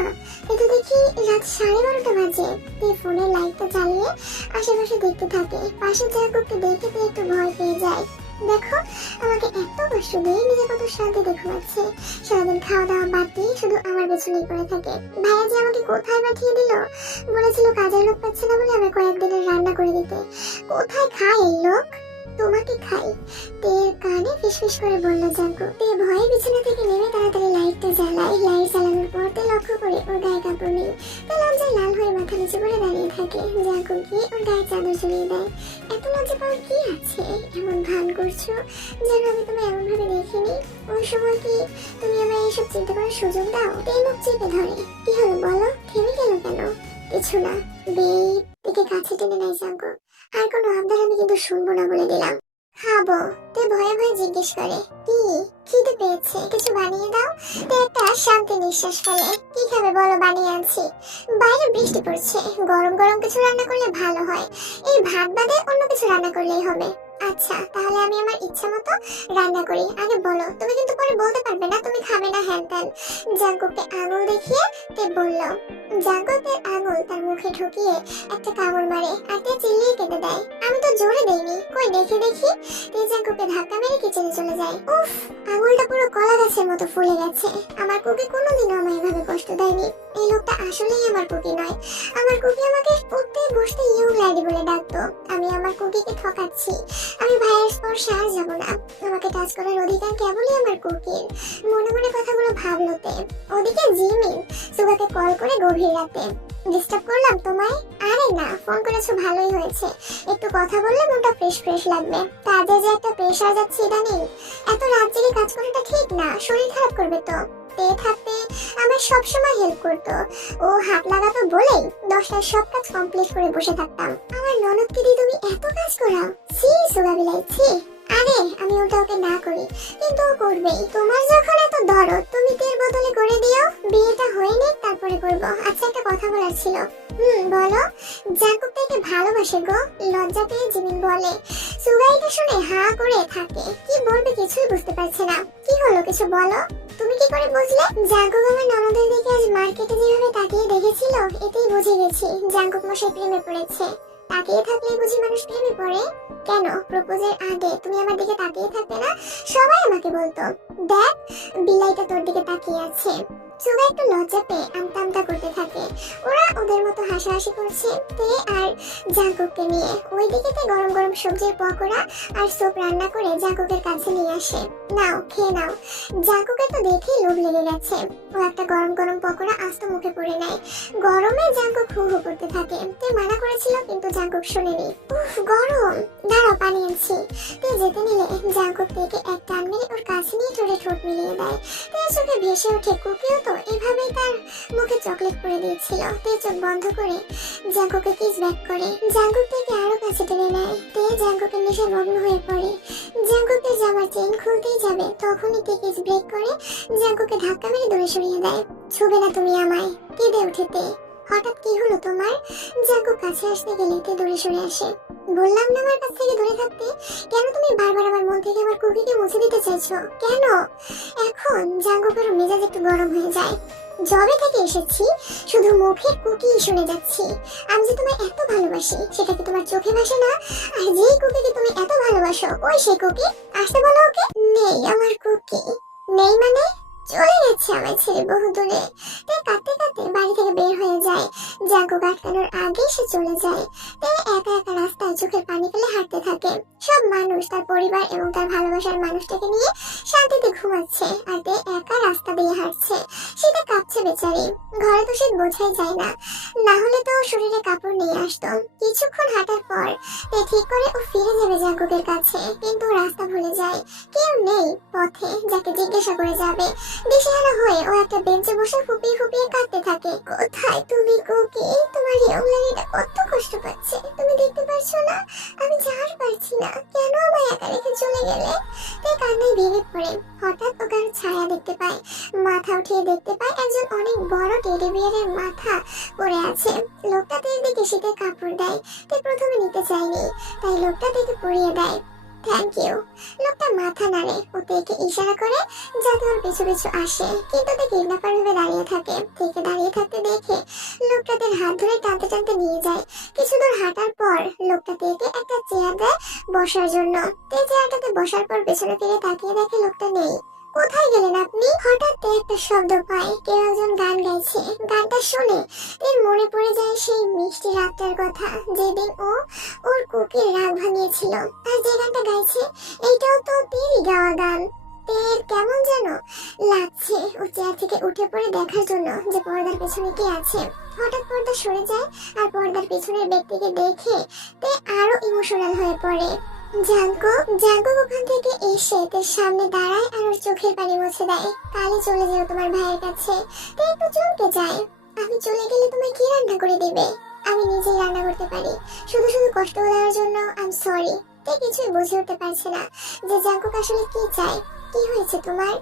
এতো দেখি রাত 12:30 বাজে। তে ফোনের লাইটটা জ্বালিয়ে আশেপাশে দেখতে থাকে। পাশে জাঙ্কুককে দেখে তে একটু ভয় পেয়ে যায়। দেখো, আমাকে এত কষ্ট দিয়ে নিজে কত শান্তিতে ঘুমাচ্ছে। সারাদিন খাওয়া দাওয়া বাদ দিয়ে শুধু আমার পেছনেই পড়ে থাকে। ভাইয়া যে আমাকে কোথায় পাঠিয়ে দিল, বলেছিল কাজের লোক পাচ্ছে না বলে আমার কয়েকদিনের রান্না করে দিতে। কোথায় খায় এই লোক? তোমাকে খাই। তের কানে ফিসফিস করে বলল জাঙ্কুক। তে ভয়ে বিছানা থেকে নেমে তাড়াতাড়ি লাইটটা জ্বালায়। লাইট জ্বালানোর পর তে লক্ষ্য করে ওর গায়ে কাপড় নেই। তে লজ্জায় লাল হয়ে মাথা নিচু করে দাঁড়িয়ে থাকে। জাঙ্কুক গিয়ে ওর গায়ে চাদর জড়িয়ে দেয়। এত লজ্জা পাওয়ার কি আছে? এমন ভান করছো যেন আমি তোমায় এমন ভাবে দেখিনি। ওই সময় কি তুমি আমায় এইসব চিন্তা করার সুযোগ দাও? তে মুখ চেপে ধরে। কি হলো বলো, থেমে গেল কেন? কিছু না বেব। তেকে কাছে টেনে নেয় জাঙ্কুক। আর কোনো আবদার আমি কিন্তু শুনবো না বলে দিলাম। খাবো। তে ভয়ে ভয়ে জিজ্ঞেস করে, কি খিদে পেয়েছে, কিছু বানিয়ে দাও। তে একটা শান্তি নিঃশ্বাস ফেলে। কি খাবে বলো, বানিয়ে আনছি। বাইরে বৃষ্টি পড়ছে, গরম গরম কিছু রান্না করলে ভালো হয়। এই ভাত বাদে অন্য কিছু রান্না করলেই হবে। আচ্ছা, তাহলে আমি আমার ইচ্ছা মতো রান্না করি। আগে বলো, তুমি কিন্তু পরে বলতে পারবে না তুমি খাবে না হ্যান ত্যান। জাঙ্কুককে আঙুল দেখিয়ে তে বলল। জাঙ্কুকের আঙুল তার মুখে ঢুকিয়ে একটা কামড় মারে আর তে চিল্লিয়ে কেটে দেয়। আমি তো জোরে দেইনি, কই দেখে দেখি। তে জাঙ্কুককে ধাক্কা মেরে কিচেনে চলে যায়। উফ, আঙুলটা পুরো কলা গাছের মতো ফুলে গেছে। আমার কুকি কোনোদিনও আমায় এভাবে কষ্ট দেয়নি। এই লোকটা আসলেই আমার কুকি নয়। আমার কুকি আমাকে উঠতে বসতে ইয়ং লেডি বলে ডাকতো। আমি আমার কুকিকে ঠকাচ্ছি। আমি ভাইয়ের স্পর্শে আর যাবো না। আমাকে টাচ করার অধিকার কেবলই আমার কুকির। মনে মনে কথাগুলো ভাবলো তে। ওদিকে জিমি সুগাকে কল করে গভীর রাতে, ডিস্টার্ব করলাম তোমায়? আরে না, ফোন করেছো ভালোই হয়েছে। একটু কথা বললে মনটা ফ্রেশ ফ্রেশ লাগবে। কাজে যে একটা প্রেশার যাচ্ছে ইদানিং, এত রাত জেগে কাজ করাটা ঠিক না, শরীর খারাপ করবে তো। তে থাকতে আমার সবসময় হেল্প করতো। ও হাত লাগাতো বলেই 10টার সব কাজ কমপ্লিট করে বসে থাকতাম। আমার ননদকে দিয়ে তুমি এত কাজ করাও? সি সুগা বিলাই, ছি। আরে আমি ওকে না করি, কিন্তু ও করবেই। তোমার যখন এত দরদ, তুমি তের বদলে করে দিও। বিয়েটা হয়ে নে, তারপরে করব। আচ্ছা, একটা কথা বলার ছিল। বলো। জাঙ্কুক তাকে ভালোবাসে গো, লজ্জা পেয়ে জিমিন বলে। সুগাইটা শুনে হা করে থাকে। কি বলবে কিছুই বুঝতে পারছে না। কি হলো, কিছু বলো। তুমি কি করে বুঝলে? জাঙ্কুক আমার ননদের দিকে আজ মার্কেটে যেভাবে তাকিয়ে দেখেছিল, এতেই বুঝে গেছি জাঙ্কুক মশাই প্রেমে পড়েছে। তাকিয়ে থাকলে বুঝি মানুষ প্রেমে পড়ে? কেন, প্রপোজের আগে তুমি আমার দিকে তাকিয়ে থাকতে না? সবাই আমাকে বলতো, দেখ বিলাইটা তোর দিকে তাকিয়ে আছে। সুগা একটু লজ্জা পেয়ে আমতা আমতা করতে থাকে। ওরা ওদের মতো হাসাহাসি করছে তে আর জাঙ্কুককে নিয়ে। ওইদিকে তে গরম গরম সবজির পকোড়া আর স্যুপ রান্না করে জাঙ্কুকের কাছে নিয়ে আসে। নাও, খেয়ে নাও। জাঙ্কুকের তো দেখেই লোভ লেগে গেছে। ও একটা গরম গরম পকোড়া আস্ত মুখে পুরে নেয়। গরমে জাঙ্কুক হু হু করতে থাকে। তে মানা করেছিল কিন্তু জাঙ্কুক শুনেনি। উফ, গরম। দাঁড়াও, পানি আনছি। তে যেতে নিলে জাঙ্কুক থেকে এক টান মেরে ওর কাছে নিয়ে ঠোঁটে ঠোঁট মিলিয়ে দেয়। তে চোখে ভেসে ওঠে কুকিও তো এভাবেই তার মুখে চকলেট পরে দিয়েছিল। তে চোখ বন্ধ করে জাঙ্কুকে কিস ব্যাক করে। জাঙ্কুক থেকে আরো কাছে টেনে নেয়। তে জাঙ্কুকের নেশায় মগ্ন হয়ে পড়ে। জাঙ্কুকের জামার চেন খুলতেই যাবে তখনই তে কিস ব্রেক করে জাঙ্কুকে ধাক্কা মেরে দূরে সরিয়ে দেয়। ছুবে না তুমি আমায়, কেঁদে ওঠে তে। হঠাৎ কি হলো তোমার? জাঙ্কুক কাছে আসতে গেলে তে দূরে সরে আসে। বললাম না আমার কাছ থেকে দূরে থাকতে। কেন তুমি বারবার আমার মন থেকে আমার কুকিকে মুছে দিতে চাইছো কেন? এখন জাঙ্কুকের মেজাজ একটু গরম হয়ে যায়। জবে থেকে এসেছি শুধু মুখে কুকি শুনে যাচ্ছি। আমি যে তোমায় এত ভালোবাসি সেটা কি তোমার চোখে ভাসে না? আর যেই কুকিকে তুমি এত ভালোবাসো ওই সেই কুকি, আসতে বলো ওকে। নেই আমার কুকি। নেই মানে? চলে গেছে আমায় ছেড়ে বহু দূরে। তাই কাঁদতে কাঁদতে বাড়ি থেকে বের হয়ে যায়। জাঙ্কুক আটকানোর আগে সে চলে যায়। তাই একা একা রাস্তায় চোখের পানি ফেলে হাঁটতে থাকে। সব মানুষ তার পরিবার এবং তার ভালোবাসার মানুষটাকে নিয়ে শান্তিতে ঘুমাচ্ছে আর তে একা রাস্তা দিয়ে হাঁটছে। সেটা কাঁপছে বেচারি। ঘরে তো সে বোঝাই যায় না, না হলে তো শরীরে কাপড় নিয়ে আসতো। কিছুক্ষণ হাঁটার পর তে ঠিক করে ও ফিরে যাবে জাঙ্কুকের কাছে, কিন্তু রাস্তা ভুলে যায়। কেউ নেই পথে যাকে জিজ্ঞাসা করে যাবে। দিশেহারা হয়ে ও একটা বেঞ্চে বসে ফুপিয়ে ফুপিয়ে কাঁদতে থাকে। কোথায় তুমি কুকি? তোমার ইয়ংলারিটা কত কষ্ট পাচ্ছে, তুমি দেখতে পারছো না? আমি আর পারছি না, কেন আমায় একা রেখে চলে গেলে? তাই কান্নায় ভেঙে পড়ে। হঠাৎ ও কারো ছায়া দেখতে পায়। মাথা উঠিয়ে দেখতে পায় একজন অনেক বড় টেডি বিয়ারের মাথা পড়ে আছে। লোকটা তের দিকে শীতের কাপড় দেয়। তে প্রথমে নিতে চায়নি, তাই লোকটা তেকে পরিয়ে দেয়। Thank you. লোকটা মাথা নাড়ে ও তেকে ইশারা করে যাতে ওর পিছু পিছু আসে, কিন্তু তে কিডন্যাপার ভেবে দাঁড়িয়ে থাকে। তেকে দাঁড়িয়ে থাকতে দেখে লোকটা তের হাত ধরে টানতে টানতে নিয়ে যায়। কিছু দূর হাঁটার পর লোকটা তেকে একটা চেয়ার দেয় বসার জন্য। তে চেয়ারটাতে বসার পর পেছনে ফিরে তাকিয়ে দেখে লোকটা নেই। কোথায় গেলেন আপনি? হঠাৎ তে একটা শব্দ পায়, কেউ একজন গান গাইছে। গানটা শুনে এর মনে পড়ে যায় সেই মিষ্টি রাতটার কথা, যেদিন ও ওর কুকির রাগ ভাঙিয়েছিল। আর যে গানটা গাইছে এইটাও তো তেরই গাওয়া গান। তের কেমন যেন লাগছে ও চেয়ার থেকে উঠে পড়ে দেখার জন্য যে পর্দার পেছনে কে আছে। হঠাৎ পর্দা সরে যায় আর পর্দার পেছনের ব্যক্তিকে দেখে তে আরো ইমোশনাল হয়ে পড়ে। জাঙ্কুক ওখান থেকে এসে তের সামনে দাঁড়ায় আর ওর চোখের পানি মুছে দেয়। কালে চলে যাও তোমার ভাইয়ের কাছে। তে একটু চমকে যায়। আমি চলে গেলে তোমায় কি রান্না করে দিবে? আমি নিজেই রান্না করতে পারি, শুধু শুধু কষ্ট দেওয়ার জন্য আই এম সরি। তে কিছুই বুঝে উঠতে পারছে না যে জাঙ্কুক আসলে কি চায়। কি হয়েছে তোমার?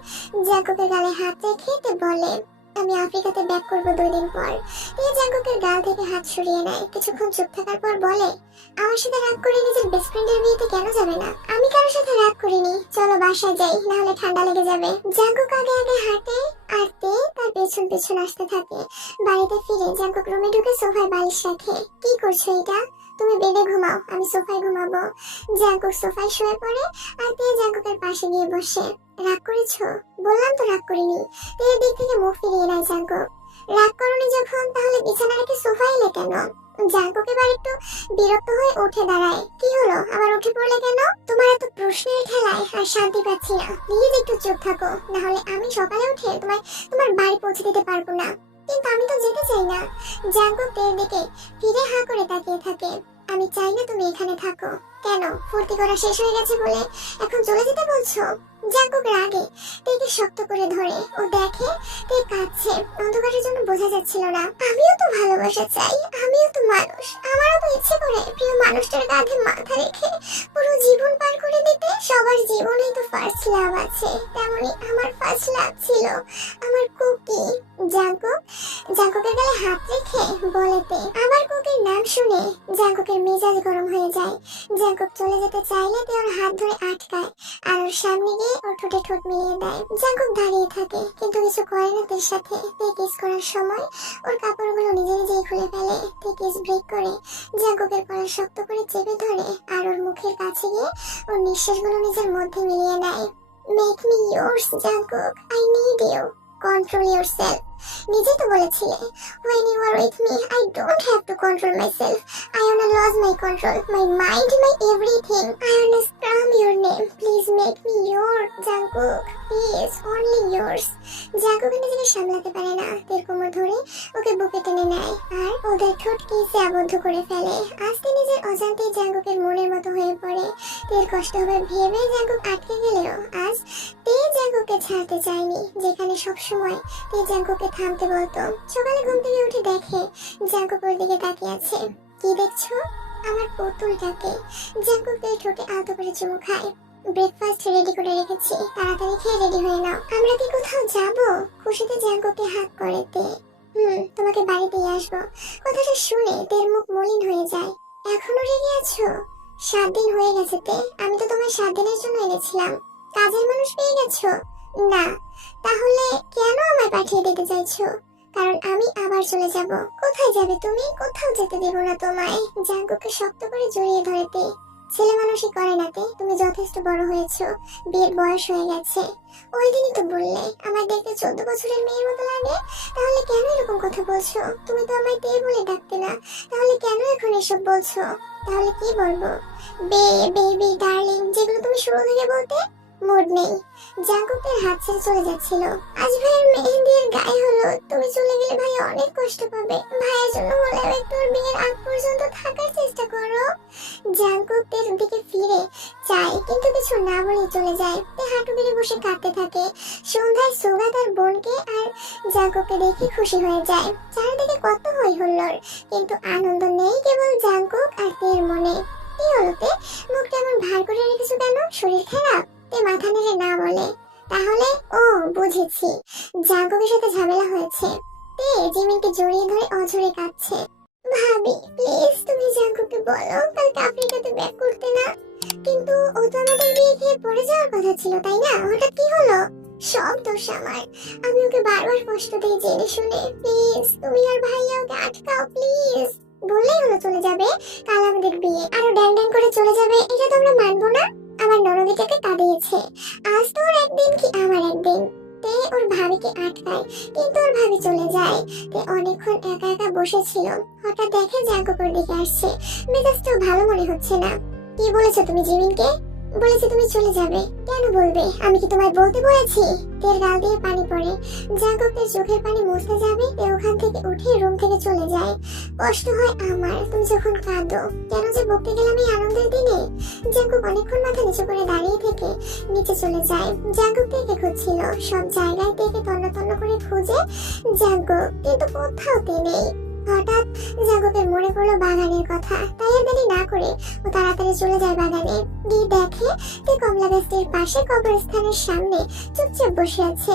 জাঙ্কুকের গালে হাত রেখে তে বলে, আমি আফ্রিকাতে ব্যাক করবো 2 দিন পর। তে জাঙ্কুকের গাল থেকে হাত সরিয়ে নেয়। কিছুক্ষণ চুপ থাকার পর বলে, আমার সাথে রাগ করে নিজের বেস্ট ফ্রেন্ডের বিয়েতে কেন যাবে না? আমি কারোর সাথে রাগ করিনি, চলো বাসায় যাই, না হলে ঠান্ডা লেগে যাবে। জাঙ্কুক আগে আগে হাঁটে আর তে তার পেছন পেছন আসতে থাকে। বাড়িতে ফিরে জাঙ্কুক রুমে ঢুকে সোফায় বালিশ রাখে। কি করছো এটা? তুমি বেডে ঘুমাও, আমি সোফায় ঘুমাবো। জাঙ্কুক সোফায় শুয়ে পড়ে আর তে জাঙ্কুকের পাশে গিয়ে বসে। রাগ করেছো? বললাম তো রাগ করিনি। তের দিক থেকে মুখ ফিরিয়ে নেয় জাঙ্কুক। রাগ করনি যখন, তাহলে বিছানা রেখে সোফায় এলে কেন? জাঙ্কুক এবার একটু বিরক্ত হয়ে উঠে দাঁড়ায়। কি হলো, আবার উঠে পড়লে কেন? তোমার এত প্রশ্নের ঠেলায় আর শান্তি পাচ্ছি না, প্লিজ একটু চুপ থাকো, না হলে আমি সকালে উঠে তোমার বাড়ি পৌঁছে দিতে পারবো না। কিন্তু আমি তো যেতে চাই না। জাঙ্কুক তের দিকে ফিরে হা করে তাকিয়ে থাকে। আমি চাই না তুমি এখানে থাকো। কেন? ফুর্তি করা শেষ হয়ে গেছে বলে এখন চলে যেতে বলছো? জাঙ্কুক রাগে তেকে শক্ত করে ধরে। ও দেখে তে কাঁদছে। অন্ধকারের জন্য বোঝা যাচ্ছিল না। আমিও তো ভালোবাসা চাই, আমিও তো মানুষ। আমারও তো ইচ্ছে করে প্রিয় মানুষটার কাঁধে মাথা রেখে পুরো জীবন পার করে দিতে। সবার জীবনেই তো ফার্স্ট লাভ আছে, তেমনি আমার ফার্স্ট লাভ ছিল আমার কুকি। জাঙ্কুকের গালে হাত রেখে বলেতে আমার কুকির নাম শুনে জাঙ্কুকের মেজাজ গরম হয়ে যায়। জাঙ্কুক চলে যেতে চাইলে তে ওর হাত ধরে আটকায় আর ওর সামনে গিয়ে ওর ঠোঁটে ঠোঁট মিলিয়ে দেয়। জাঙ্কুক দাঁড়িয়ে থাকে কিন্তু কিছু করে না তের সাথে। তে কিস করার সময় ওর কাপড়গুলো নিজে নিজেই খুলে ফেলে। তে কিস ব্রেক করে জাঙ্কুকের কলার শক্ত করে চেপে ধরে আর ওর মুখের কাছে গিয়ে ওর নিঃশ্বাসগুলো নিজের মধ্যে মিলিয়ে নেয়। Make me yours Jungkook, I need you, control yourself। নিজেই তো বলেছিলে when you are with me I don't have to control myself, I wanna lose my control, my mind, my everything, I wanna scream your name, please make me your Jungkook, please only yours। Jungkook নিজেকে সামলাতে পারে না, তের কোমর ধরে ওকে বুকে টেনে নেয় আর ওদের ঠোঁট কিসে আবদ্ধ করে ফেলে। আস্তে নিজের অজান্তেই জাঙ্কুকের মনের মতো হয়ে পড়ে। তের কষ্ট হবে ভেবে জাঙ্কুক আটকে গেলেও আজ তে জাঙ্কুককে ছাড়তে চায়নি, যেখানে সবসময় তে জাঙ্কুককে থামতে বলতো। সকালে ঘুম থেকে উঠে দেখে জাঙ্কুক ওর দিকে তাকিয়ে আছে। কি দেখছো? আমার পুতুলটাকে। জাঙ্কুক তার ঠোঁটে আলতো করে চুমু খায়। ব্রেকফাস্ট রেডি করে রেখেছি, তাড়াতাড়ি খেয়ে রেডি হয়ে নাও। আমরা কি কোথাও যাব? খুশিতে জাঙ্কুককে হাত করে তে। তোমাকে বাড়ি দিয়ে আসবো। কথাটা শুনে তের মুখ মলিন হয়ে যায়। এখনো রেগে আছো? 7 দিন হয়ে গেছে তে, আমি তো তোমায় 7 দিনের জন্য এনেছিলাম। কাজের মানুষ পেয়ে গেছো? না। তাহলে কেন আমায় পাঠিয়ে দিতে চাইছো? কারণ আমি আবার চলে যাব। কোথায় যাবে তুমি? কোথাও যেতে দেব না তোমায়। জাঙ্কুককে শক্ত করে জড়িয়ে ধরে তে। ছেলে মানুষই করে না তে, তুমি যথেষ্ট বড় হয়েছো, বিয়ের বয়স হয়ে গেছে। ওই দিনই তো বললে আমার দেখতে 14 বছরের মেয়ের মতো লাগে। তাহলে কেন এরকম কথা বলছো? তুমি তো আমায় তে বলে ডাকতে না, তাহলে কেন এখন এসব বলছো? তাহলে কি বলবো? বেবি ডার্লিং, যেগুলো তুমি শুরু থেকে বলতে। মুড নেই। জাঙ্কুকের হাত ছেড়ে চলে যাচ্ছিল। আজ ভাইয়ের মেহেন্দির গায়ে হলো, তুমি চলে গেলে ভাই অনেক কষ্ট পাবে। ভাইয়ের জন্য হলেও একটু ওর বিয়ের আগ পর্যন্ত থাকার চেষ্টা করো। জাঙ্কুকের দিকে ফিরে চায়, কিন্তু কিছু না বলে চলে যায়। তে হাঁটু বেড়ে বসে কাঁদতে থাকে। সন্ধ্যায় সোগা তার বোনকে আর জাঙ্কুককে দেখে খুশি হয়ে যায়। চারিদিকে কত হই হুল্লোড়, কিন্তু আনন্দ নেই কেবল জাঙ্কুক আর তের মনে। কি হলো তে? মুখটা এমন ভার করে রেখেছো কেন? শরীর খারাপ? তে মাথা নেড়ে না বলে। তাহলে ও বুঝেছি, জাঙ্কুকের সাথে ঝামেলা হয়েছে। তে জিমিনকে জড়িয়ে ধরে অঝরে কাঁদছে। ভাবি প্লিজ, তুমি জাঙ্কুককে বলো কালকে আফ্রিকাতে ব্যাক করতে না। কিন্তু ও তো আমাদের বিয়ে খেয়ে পড়ে যাওয়ার কথা ছিল, তাই না? হঠাৎ কি হলো? সব দোষ আমার। আমি ওকে বারবার কষ্ট দিই জেনে শুনে। প্লিজ তুমি আর ভাইয়া ওকে আটকাও প্লিজ। বললেই হলো চলে যাবে, কাল আমাদের বিয়ে, আরো ড্যাং ড্যাং করে চলে যাবে, এটা তো আমরা মানবো না। আমার ননদিটাকে কাঁদিয়েছে। আজ তো ওর একদিন কি আমার একদিন। তে ওর ভাবিকে আটকায়, কিন্তু ওর ভাবি চলে যায়। তে অনেকক্ষণ একা একা বসেছিল। হঠাৎ দেখে জাঙ্কুক ওর দিকে আসছে। মেজাজটাও ভালো মনে হচ্ছে না। কি বলেছো তুমি জিমিনকে? বলেছি তুমি চলে যাবে। কেন বলবে? আমি কি তোমায় বলতে বলেছি? তের গাল দিয়ে পানি পড়ে। জাঙ্কুকের চোখের পানি মুছতে যাবে, তে ওখান থেকে উঠে রুম থেকে চলে যায়। কষ্ট হয় আমার তুমি যখন কাঁদো। কেন যে বকতে গেলাম এই আনন্দের দিনে। জাঙ্কুক অনেকক্ষণ মাথা নিচু করে দাঁড়িয়ে থেকে নিচে চলে যায়। জাঙ্কুক তেকে খুঁজছিল, সব জায়গায় তেকে তন্ন তন্ন করে খুঁজে জাঙ্কুক, কিন্তু কোথাও তে নেই। হঠাৎ জাঙ্কুকের মনে পড়লো বাগানের কথা। তাই আর দেরি না করে ও তাড়াতাড়ি চলে যায় বাগানে। গিয়ে দেখে তে কমলা গাছটির পাশে কবরস্থানের সামনে চুপচাপ বসে আছে।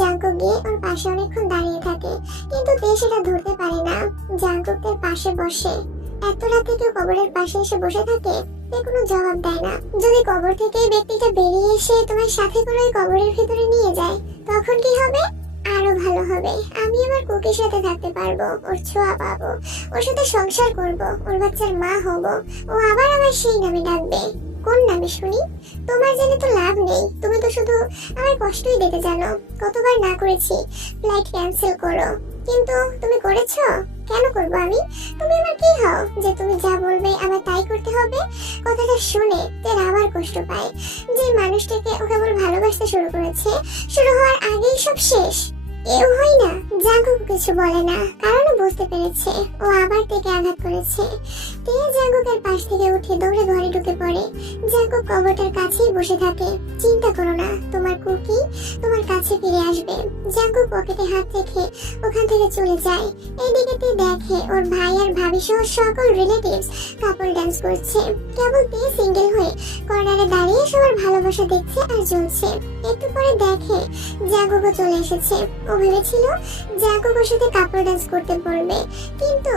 জাঙ্কুক গিয়ে ওর পাশে অনেকক্ষণ দাঁড়িয়ে থাকে, কিন্তু তে সেটা ধরতে পারে না। জাঙ্কুকের পাশে বসে। এত রাতে কেউ কবরের পাশে এসে বসে থাকে? তে কোনো জবাব দেয় না। যদি কবর থেকে এই ব্যক্তিটা বেরিয়ে এসে তোমার সাথে করে ওই কবরের ভিতরে নিয়ে যায়, তখন কি হবে? আরো ভালো হবে। আমি আমার কুকির সাথে থাকতে পারবো, ওর ছোঁয়া পাবো, ওর সাথে সংসার করব, ওর বাচ্চার মা হব। ও আবার আমার সেই নামে ডাকবে। কোন নামে শুনি? তোমার জেনে তো লাভ নেই, তুমি তো শুধু আমার কষ্টই দিতে জানো। কতবার না করেছি ফ্লাইট ক্যান্সেল করো, কিন্তু তুমি করেছো। কেন করবো আমি? তুমি আমার কি হও যে তুমি যা বলবে আমার তাই করতে হবে? কথাটা শুনে তের আবার কষ্ট পায়। যে মানুষটাকে ও কেবল ভালোবাসতে শুরু করেছে, শুরু হওয়ার আগেই সব শেষ। কেউ হয় না। জাঙ্কুক কিছু বলে না, কারণ ও বুঝতে পেরেছে ও আবার তেকে আঘাত করেছে। তে জাঙ্কুকের পাশ থেকে উঠে দৌড়ে ঘরে ঢুকে পড়ে। জাঙ্কুক কবরটার কাছেই বসে থাকে। চিন্তা করো না, তোমার কুকি তোমার কাছে ফিরে আসবে। জাঙ্কুক পকেটে হাত রেখে ওখান থেকে চলে যায়। এদিকে তে দেখে ওর ভাই আর ভাবি সহ সকল রিলেটিভস কাপল ডান্স করছে। কেবল তে সিঙ্গেল হয়ে কর্নারে দাঁড়িয়ে সবার ভালোবাসা দেখছে আর জ্বলছে। একটু পরে দেখে জাঙ্কুকও চলে এসেছে। ও ভেবেছিল জাঙ্কুক ওর সাথে কাপল ডান্স করতে বলবে, কিন্তু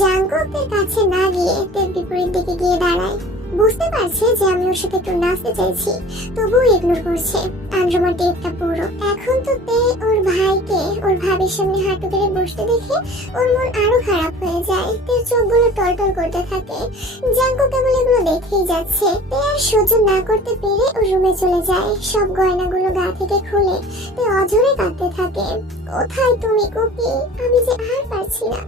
জাঙ্কুকের কাছে না গিয়ে তের বিপরীত দিকে গিয়ে দাঁড়ায়। বুঝতে পারছে যে আমি ওর সাথে একটু নাচতে চাইছি, তবুও ইগনোর করছে। আনরোমান্টিকটা পুরো। এখন তো তে ওর ভাইকে ওর ভাবির সামনে হাঁটু গেড়ে বসতে দেখে ওর মন আরো খারাপ হয়ে যায়। তের চোখগুলো টলটল করতে থাকে। জাঙ্কুক কেবল এগুলো দেখেই যাচ্ছে। তে আর সহ্য না করতে পেরে ওর রুমে চলে যায়। সব গয়নাগুলো গা থেকে খুলে তে অঝরে কাঁদতে থাকে। কোথায় তুমি কুকি? আমি যে আর পারছি না।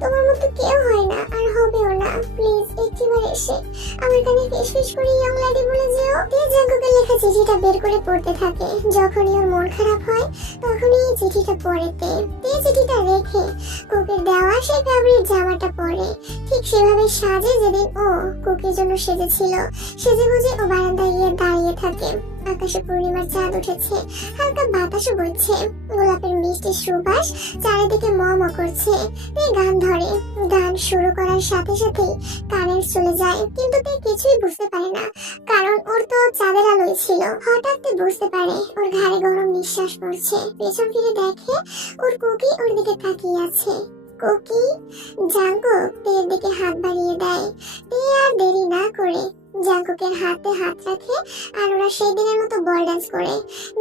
তোমার মতো কেউ হয় না, আর হবেও না। প্লিজ একটিবার এসে আমার কানে ফিসফিস করে ইয়ং লেডি বলে যেও। তে জাঙ্কুকের লেখা চিঠিটা বের করে পড়তে থাকে। যখনই ওর মন খারাপ হয় তখনই এই চিঠিটা পড়ে তে। তে চিঠিটা রেখে কুকির দেওয়া সেই ফেভারিট জামাটা পরে ঠিক সেভাবে সাজে যেদিন ও কুকির জন্য সেজেছিল। সেজে বুঝে ও বারান্দায় গিয়ে দাঁড়িয়ে থাকে। থাকে। আকাশে পূর্ণিমার চাঁদ উঠেছে, হালকা বাতাসও বইছে, গোলাপের মিষ্টি সুবাস চারিদিকে ম ম করছে। তে গান ধরে, গান শুরু করার সাথে সাথেই কারেন্ট চলে যায়, কিন্তু তে কিছুই বুঝতে পারে না, কারণ ওর তো চাঁদের আলোই ছিল। হঠাৎ তে বুঝতে পারে ওর ঘাড়ে গরম নিঃশ্বাস পড়ছে। পেছন ফিরে দেখে ওর কুকি ওর দিকে তাকিয়ে আছে। কুকি, জাঙ্কুক তের দিকে হাত বাড়িয়ে দেয়। তে আর দেরি না করে জাঙ্কুকের হাতে হাত রাখে, আর ওরা সেই দিনের মতো বল ডান্স করে।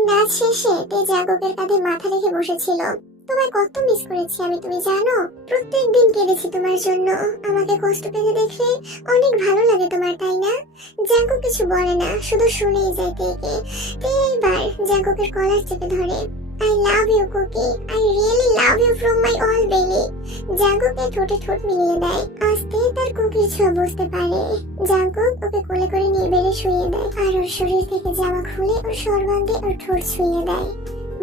নাচ শেষে তে জাঙ্কুকের কাঁধে মাথা রেখে বসেছিল। তোমায় কত মিস করেছি আমি, তুমি জানো? প্রত্যেকদিন কেঁদেছি তোমার জন্য। আমাকে কষ্ট পেতে দেখলে অনেক ভালো লাগে তোমার, তাই না? জাঙ্কুক কিছু বলে না, শুধু শুনেই যায় তেকে। তে এইবার জাঙ্কুকের কলার চেপে ধরে। I love you, Cookie. I really love you from my all belly. জাঙ্কুকে ঠোঁটে ঠোঁট মিলিয়ে দেয়। আস্তে তার কুকির ছোঁয়া বুঝতে পারে। জাঙ্কুক ওকে কোলে করে নিয়ে বেড়ে শুয়ে দেয়, আর ওর শরীর থেকে জামা খুলে ওর সর্বাঙ্গে ওর ঠোঁট ছুঁয়ে দেয়।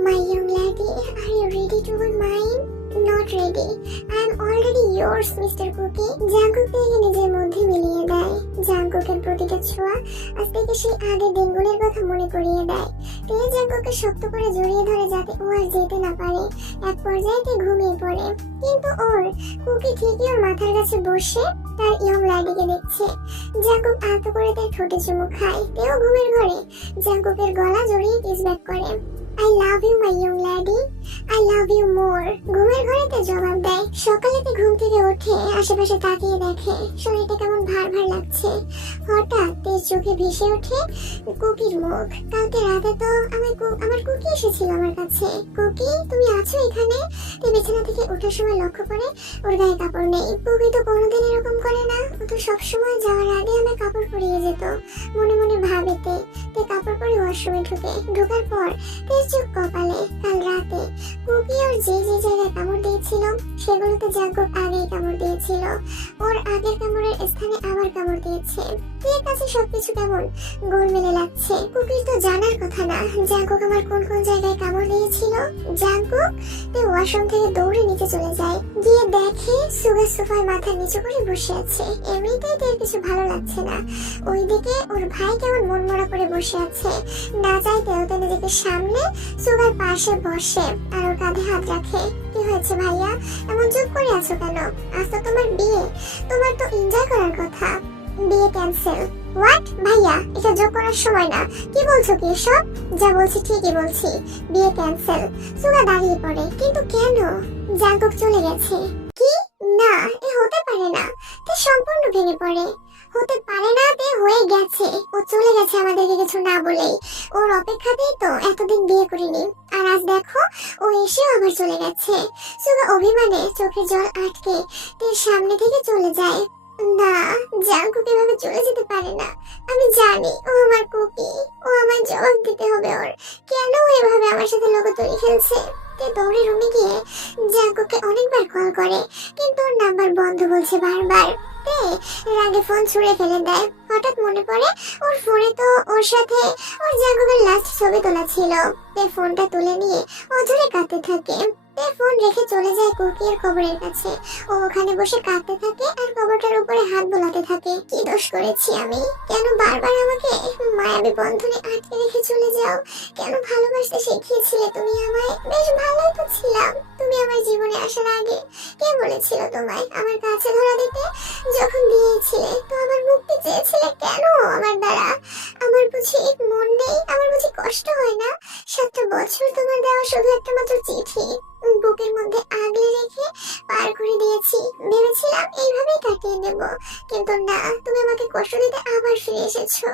My young lady, are you ready to be mine? Not ready. I am already yours, Mr. Cookie. Jungkook থেকে নিজের মধ্যে মিলিয়ে দেয়। জাঙ্কুকের প্রতিটা ছোঁয়া আজ থেকে সেই আগের দিনগুলোর কথা মনে করিয়ে দেয়। তে জাঙ্কুককে শক্ত করে জড়িয়ে ধরে যাতে ও আর যেতে না পারে। এক পর্যায়ে তে ঘুমিয়ে পড়ে, কিন্তু ওর কুকি ঠিকই ওর মাথার কাছে বসে তার ইয়ং লাইডিকে দেখছে। জাঙ্কুক আলতো করে তার ঠোঁটে চুমু খায়। তেও ঘুমের ঘরে জাঙ্কুকের গলা জড়িয়ে কিস ব্যাক করে। I love you, my young lady. I love you more. ঘুমের ঘরেতে জবাব দেয়। সকালেতে ঘুম থেকে উঠে আশেপাশে তাকিয়ে দেখে শরীরটা কেমন ভার ভার লাগছে। হঠাৎ তেজ চোখে ভেসে ওঠে কুকির মুখ। কালকে রাতে তো আমার কুকি এসেছিল আমার কাছে। কুকি, তুমি আছো এখানে? তে বিছানা থেকে ওঠার সময় লক্ষ্য করে ওর গায়ে কাপড় নেই। কুকি তো কোনোদিন এরকম করে না, ও তো সবসময় যাওয়ার আগে আমার কাপড় পরিয়ে যেত। মনে মনে ভাবে তে কাপড় পরে ওয়াশরুমে ঢোকার পর চোখ কপালে। কাল রাতে কুকি ওর যে যে জায়গায় কামড় দিয়েছিল সেগুলোতে জাঙ্কুক আগেই কামড় দিয়েছিল। ওর আগের কামড়ের স্থানে আবার কামড় দিয়েছে। এর কাছে সবকিছু কেমন গোলমেলে লাগছে। কুকির তো জানার কথা না জাঙ্কুক আমার কোন কোন জায়গায় কামড় দিয়েছিল। জাঙ্কুক তে ওয়াশরুম থেকে দৌড়ে নিচে চলে যায়। গিয়ে দেখে সুগা সোফায় মাথা নিচু করে বসে আছে। এমনিতেই তের কিছু ভালো লাগছে না। ওইদিকে ওর ভাই কেমন মনমরা করে বসে আছে। না চাইতেও তো নিজেকে সামনে সুগার পাশে বসে আর ওর কাঁধে হাত রাখে। কি হয়েছে ভাইয়া, এমন চুপ করে আছো কেন? আজ তো তোমার বিয়ে, তোমার তো এনজয় করার কথা। বিয়ে ক্যান্সেল? হোয়াট ভাইয়া, এটা যোগ করার সময় না। কি বলছো কি এসব? যা বলছি ঠিকই বলছি, বিয়ে ক্যান্সেল। সুগা দাঁড়িয়ে পড়ে। কিন্তু কেন? জাঙ্কুক চলে গেছে। কি? না, এ হতে পারে না। তে সম্পূর্ণ ভেঙে পড়ে। হতে পারে না, তে হয়ে গেছে। ও চলে গেছে আমাদেরকে কিছু না বলেই। ওর অপেক্ষাতেই তো এতদিন বিয়ে করিনি, আর আজ দেখো ও এসেও আবার চলে গেছে। সুগা অভিমানে চোখের জল আটকে তের সামনে থেকে চলে যায়। না, জাঙ্কুক এভাবে চলে যেতে পারে না। আমি জানি ও আমার কুকি, ও আমার জবাব দিতে হবে ওর। কেন ও এভাবে আমার সাথে লোকতরি খেলছে? তে দৌড়ে রুমে গিয়ে জাঙ্কুককে অনেকবার কল করে, কিন্তু ওর নাম্বার বন্ধ বলছে বারবার। তে রাগে ফোন ছুঁড়ে ফেলে দেয়। হঠাৎ মনে পড়ে ওর ফোনে তো ওর সাথে ওর জাঙ্কুকের লাস্ট ছবি তোলা ছিল। তে ফোনটা তুলে নিয়ে অঝরে কাঁদতে থাকে। তে ফোন রেখে চলে যায় কুকির কবরের কাছে। ও ওখানে বসে কাঁদতে থাকে আর কবরটার উপরে হাত বোলাতে থাকে। কি দোষ করেছি আমি? কেন বারবার আমাকে মায়াবী বন্ধনে আটকে রেখে চলে যাও? কেন ভালোবাসতে শিখিয়েছিলে তুমি আমায়? বেশ ভালোই তো ছিলাম। তুমি আমার জীবনে আসার আগে কে বলেছিল তোমায় আমার কাছে ধরা দিতে? যখন দিয়েছিলে তো আমার মুক্তি চেয়েছিলে কেন আমার দ্বারা? আমার বুঝি মন নেই? আমার বুঝি কষ্ট হয় না? 7টা বছর তোমার দেওয়া শুধু একটা মাত্র চিঠি বুকের মধ্যে আগলে রেখে পার করে দিয়েছি। ভেবেছিলাম এইভাবেই কাটিয়ে নেব, কিন্তু না, তুমি আমাকে কষ্ট দিতে আবার ফিরে এসেছো।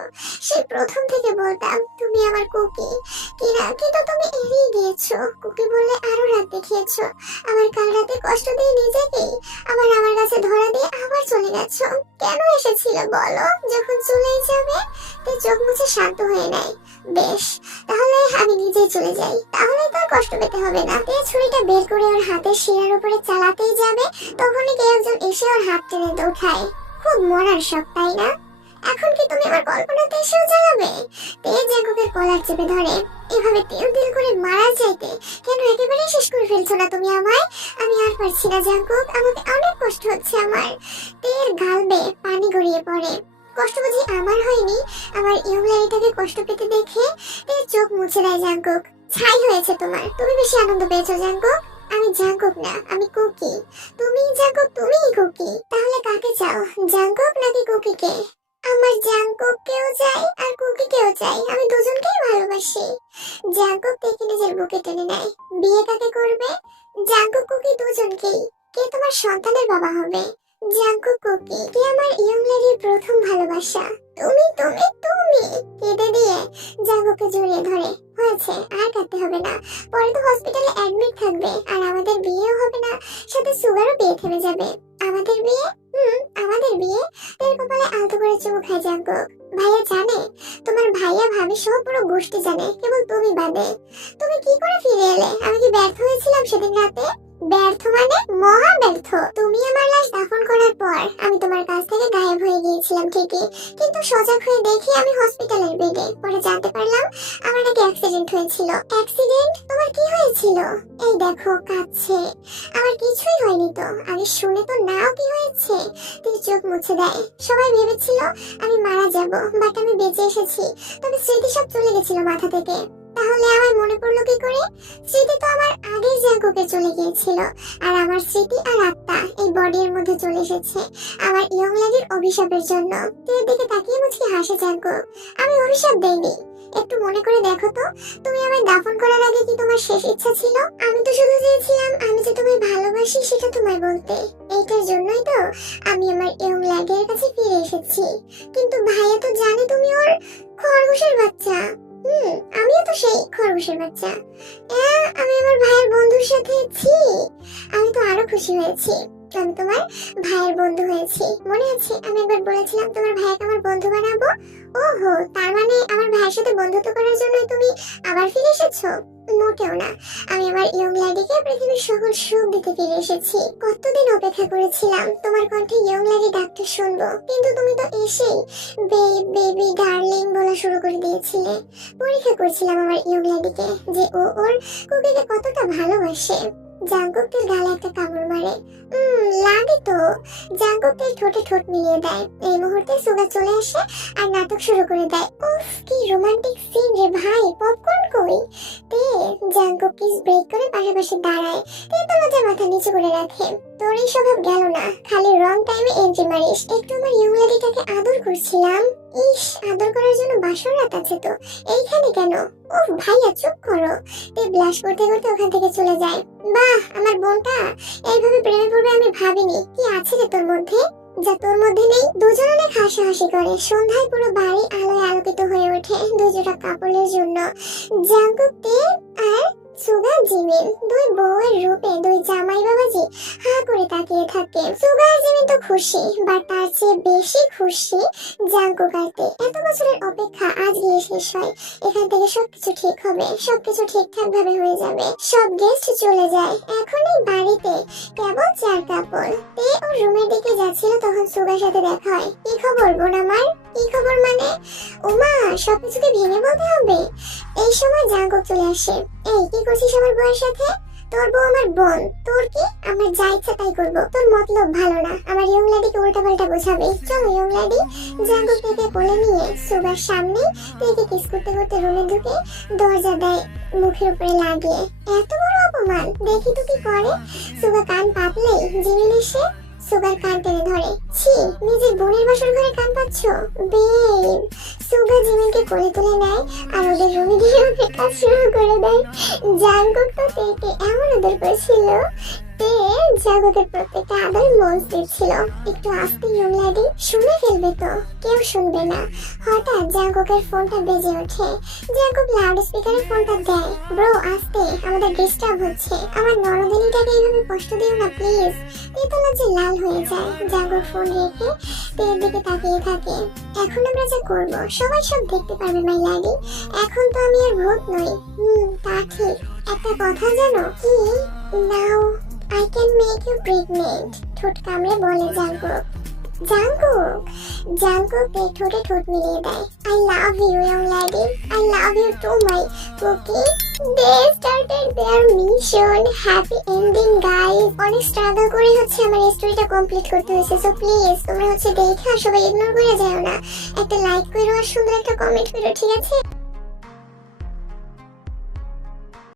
সেই প্রথম থেকে বলতাম তুমি আমার কুকি কিনা, কিন্তু তুমি এড়িয়ে গিয়েছো। কুকি বললে আরো রাত দেখিয়েছো। আমার কাল রাতে কষ্ট দিয়ে নিজেকেই আবার আমার কাছে ধরা দিয়ে আবার চলে গেছো। কেন এসেছিল বলো? যখন চলেই যাবে তে চোখ মুছে শান্ত হয়ে নেয়। বেশ, তাহলে আমি নিজেই চলে যাই, তাহলে তো আর কষ্ট পেতে হবে না। তে ছুরিটা বের করে ওর হাতের শিরার উপরে চালাতেই যাবে, তখনই কেউ একজন এসে ওর হাত টেনে দৌড়ায়। খুব মরার শখ, তাই না? এখন কি তুমি আমার কল্পনাতে এসেও জ্বালাবে? তে জাঙ্কুকের কলার চেপে ধরে। এভাবে তেল তেল করে মারা যাইতে কেন একেবারে শেষ করে ফেলছো না তুমি আমায়? আমি আর পারছি না জাঙ্কুক, আমাকে অনেক কষ্ট হচ্ছে আমার। তের গাল বেয়ে পানি গড়িয়ে পড়ে। কষ্ট বুঝি আমার হয়নি আমার ইয়ং লেডিটাকে কষ্ট পেতে দেখে? চোখ মুছে দেয় জাঙ্কুক। ছাই হয়েছে তোমার, তুমি বেশি আনন্দ পেয়েছো জাঙ্কুক। আমি জাঙ্কুক না, আমি কুকি। তুমি জাঙ্কুক, তুমিই কুকি। তাহলে কাকে চাও, জাঙ্কুক নাকি কুকিকে? আমার জাঙ্কুককেও চাই আর কুকিকেও চাই, আমি দুজনকেই ভালোবাসি। জাঙ্কুক দেখে নিজের বুকে টেনে নেয়। বিয়ে কাকে করবে? জাঙ্কুক কুকি দুজনকেই। কে তোমার সন্তানের বাবা হবে? Jungkook cookie. কে আমার ইয়ং লেডির প্রথম ভালোবাসা? তুমি তুমি তুমি। কেঁদে দিয়ে জাঙ্কুককে জড়িয়ে ধরে। হয়েছে, আর কাঁদতে হবে না। পরে তো হসপিটালে অ্যাডমিট থাকবে, আর আমাদের বিয়েও হবে না, সাথে সুগারও বিয়ে থেমে যাবে। আমাদের বিয়ে? আমাদের বিয়ে? তোর কপালে আলতো করে চুমু খায় জাঙ্কুক। ভাইয়া জানে, তোমার ভাইয়া ভাবি সব পুরো গোষ্ঠী জানে, কেবল তুমি বাদে। তুমি কি করে ফিরে এলে? আমি কি ব্যর্থ হয়েছিলাম সেদিন রাতে? ব্যর্থ মানে মহা ব্যর্থ। তুমি আমার লাশ দাফন করার পর আমি তোমার কাছ থেকে গায়েব হয়ে গিয়েছিলাম ঠিকই, কিন্তু সজাগ হয়ে দেখি আমি হসপিটালের বেডে। পরে জানতে পারলাম আমার নাকি অ্যাক্সিডেন্ট হয়েছিল। অ্যাক্সিডেন্ট? তোমার কি হয়েছিল? এই দেখো কাঁদছে। আমার কিছুই হয়নি তো। আগে শুনে তো নাও কি হয়েছে। তুই চোখ মুছে দেয়। সবাই ভেবেছিল আমি মারা যাব, বাট আমি বেঁচে এসেছি। তবে স্মৃতি সব চলে গেছিল মাথা থেকে। তাহলে আমার মনে পড়লো কি করে? স্মৃতি তো আমার আগের জাঙ্কুকে চলে গিয়েছিল, আর আমার স্মৃতি আর আত্মা এই বডির মধ্যে চলে এসেছে আমার ইয়ং লেডির অভিশাপের জন্য। তোর দিকে তাকিয়ে মুচকি হাসে জাঙ্কুক। আমি অভিশাপ দেইনি। একটু মনে করে দেখো তো, তুমি আমায় দাফন করার আগে কি তোমার শেষ ইচ্ছা ছিল? আমি তো শুধু চেয়েছিলাম আমি যে তোমায় ভালোবাসি সেটা তোমায় বলতে। এইটার জন্যই তো আমি আমার ইয়ং লেডির কাছে ফিরে এসেছি। কিন্তু ভাইয়া তো জানে তুমি ওর খরগোশের বাচ্চা। আমিও তো সেই খরগোশের বাচ্চা। আমি আমার ভাইয়ের বন্ধুর সাথে আমি তো আরো খুশি হয়েছি। আমি তোমার ভাইয়ের বন্ধু হয়েছি। মনে আছে আমি একবার বলেছিলাম তোমার ভাইকে আমার বন্ধু বানাবো? ওহো, তার মানে আমার ভাইয়ের সাথে বন্ধুত্ব করার জন্য তুমি আবার ফিরে এসেছো? মোটেও না, আমি আমার ইয়ং লেডিকে পৃথিবীর সকল সুখ দিতে ফিরে এসেছি। কতদিন অপেক্ষা করেছিলাম তোমার কণ্ঠে ইয়ং লেডি ডাকতে শুনবো, কিন্তু তুমি তো এসেই বেবি ডার্লিং বলা শুরু করে দিয়েছিলে। পরীক্ষা করছিলাম আমার ইয়ং লেডিকে যে ও ওর কুকিকে কতটা ভালোবাসে। জাঙ্কুকের গালে একটা কামড় মারে। লাগে তো। জাঙ্কুকের ঠোঁটে ঠোঁট মিলিয়ে দেয়। এই মুহূর্তে সুগা চলে আসে আর নাটক শুরু করে দেয়। উফ, কি রোমান্টিক সিন রে ভাই। পপকর্ন কই? তে জাঙ্কুক কিস ব্রেক করে পাশাপাশি দাঁড়ায়। তে তো লজ্জায় মাথা নিচু করে রাখে। তোর এই স্বভাব গেল না, খালি রং টাইমে এন্ট্রি মারিস। একটু আমার ইয়ং লেডিটাকে আদর করছিলাম। ইস, আদর করার জন্য বাসর রাত আছে তো, এইখানে কেন? ওহ ভাইয়া চুপ করো। তে ব্লাশ করতে করতে ওখান থেকে চলে যায়। বাহ, আমার বোনটা এইভাবে প্রেমে পড়বে আমি ভাবিনি। কি আছে রে তোর মধ্যে যা তোর মধ্যে নেই? দুজন অনেক হাসাহাসি করে। সন্ধ্যায় পুরো বাড়ি আলোয় আলোকিত হয়ে ওঠে দুজোড়া কাপড়ের জন্য। জাঙ্কুক তে আর সুগা জিমিন দুই বউয়ের রূপে দুই জামাই বাবাজি হা করে তাকিয়ে থাকে। সুগা আর জিমিন তো খুশি, বাট তার চেয়ে বেশি খুশি জাঙ্কুক আর তে। এত বছরের অপেক্ষা আজ গিয়ে শেষ হয়। এখান থেকে সবকিছু ঠিক হবে, সবকিছু ঠিকঠাক ভাবে হয়ে যাবে। সব গেস্ট চলে যায়। এখন এই বাড়িতে কেবল চার কাপড়। তে ওর রুমের দিকে যাচ্ছিল, তখন সুগার সাথে দেখা হয়। কি খবর বোন আমার? কি খবর মানে? ওমা, সবকিছুকে ভেঙে বলতে হবে? এই সময় জাঙ্কুক চলে আসে। এই কি করছিস আমার বউয়ের সাথে? তোর বউ আমার বোন, তোর কি? আমার যা ইচ্ছা তাই করবো। তোর মতলব ভালো না। আমার ইয়ং লেডিকে উল্টা পাল্টা বোঝাবে। চলো ইয়ং লেডি। জাঙ্কুক থেকে কোলে নিয়ে সুগার সামনে থেকে কিস করতে করতে রুমে ঢুকে দরজা দেয় মুখের উপরে লাগিয়ে। এত বড় অপমান, দেখি তো কি করে। সুগা কান পাতলেই জিমিন এসে সুগার কান টেনে ধরে। ছি, নিজের বোনের বাসর ঘরে কান পাচ্ছ? বেব। সুগা জিমিনকে কোলে তুলে নেয় আর ওদের রুমে গিয়ে ওদের কাজ শুরু করে দেয়। জাঙ্কুক তো তেকে এমন আদর করেছিল, তে জাঙ্কুকের প্রত্যেকটা আদর মঞ্চ দিচ্ছিল। একটু আস্তে ইয়ং লেডি, শুনে ফেলবে তো। কেউ শুনবে না। হঠাৎ জাঙ্কুকের ফোনটা বেজে ওঠে। জাঙ্কুক লাউড স্পিকারে ফোনটা দেয়। ব্রো আস্তে, আমাদের ডিস্টার্ব হচ্ছে। আমার নরদিনীটাকে এইভাবে কষ্ট দিও না প্লিজ। তে তো লজ্জে লাল হয়ে যায়। জাঙ্কুক ফোন রেখে তের দিকে তাকিয়ে থাকে। এখন আমরা যা করবো সবাই সব দেখতে পারবে মাই লেডি। এখন তো আমি আর ভূত নই। তা ঠিক। একটা কথা জানো কি? নাও I can make you pregnant. ঠোঁট কামড়ে বলে জাঙ্কুক। জাঙ্কুক জাঙ্কুক ঠোঁটে ঠোঁট মিলিয়ে দেয়। I love you young lady. I love you too my cookie. They started their mission. Happy ending, guys. অনেক স্ট্রাগল করে হচ্ছে আমার স্টোরিটা কমপ্লিট করতে হয়েছে। সো প্লিজ তোমরা হচ্ছে দেখা সবাই ইগনোর করে যাও না। একটা লাইক করো আর সুন্দর একটা কমেন্ট করো, ঠিক আছে?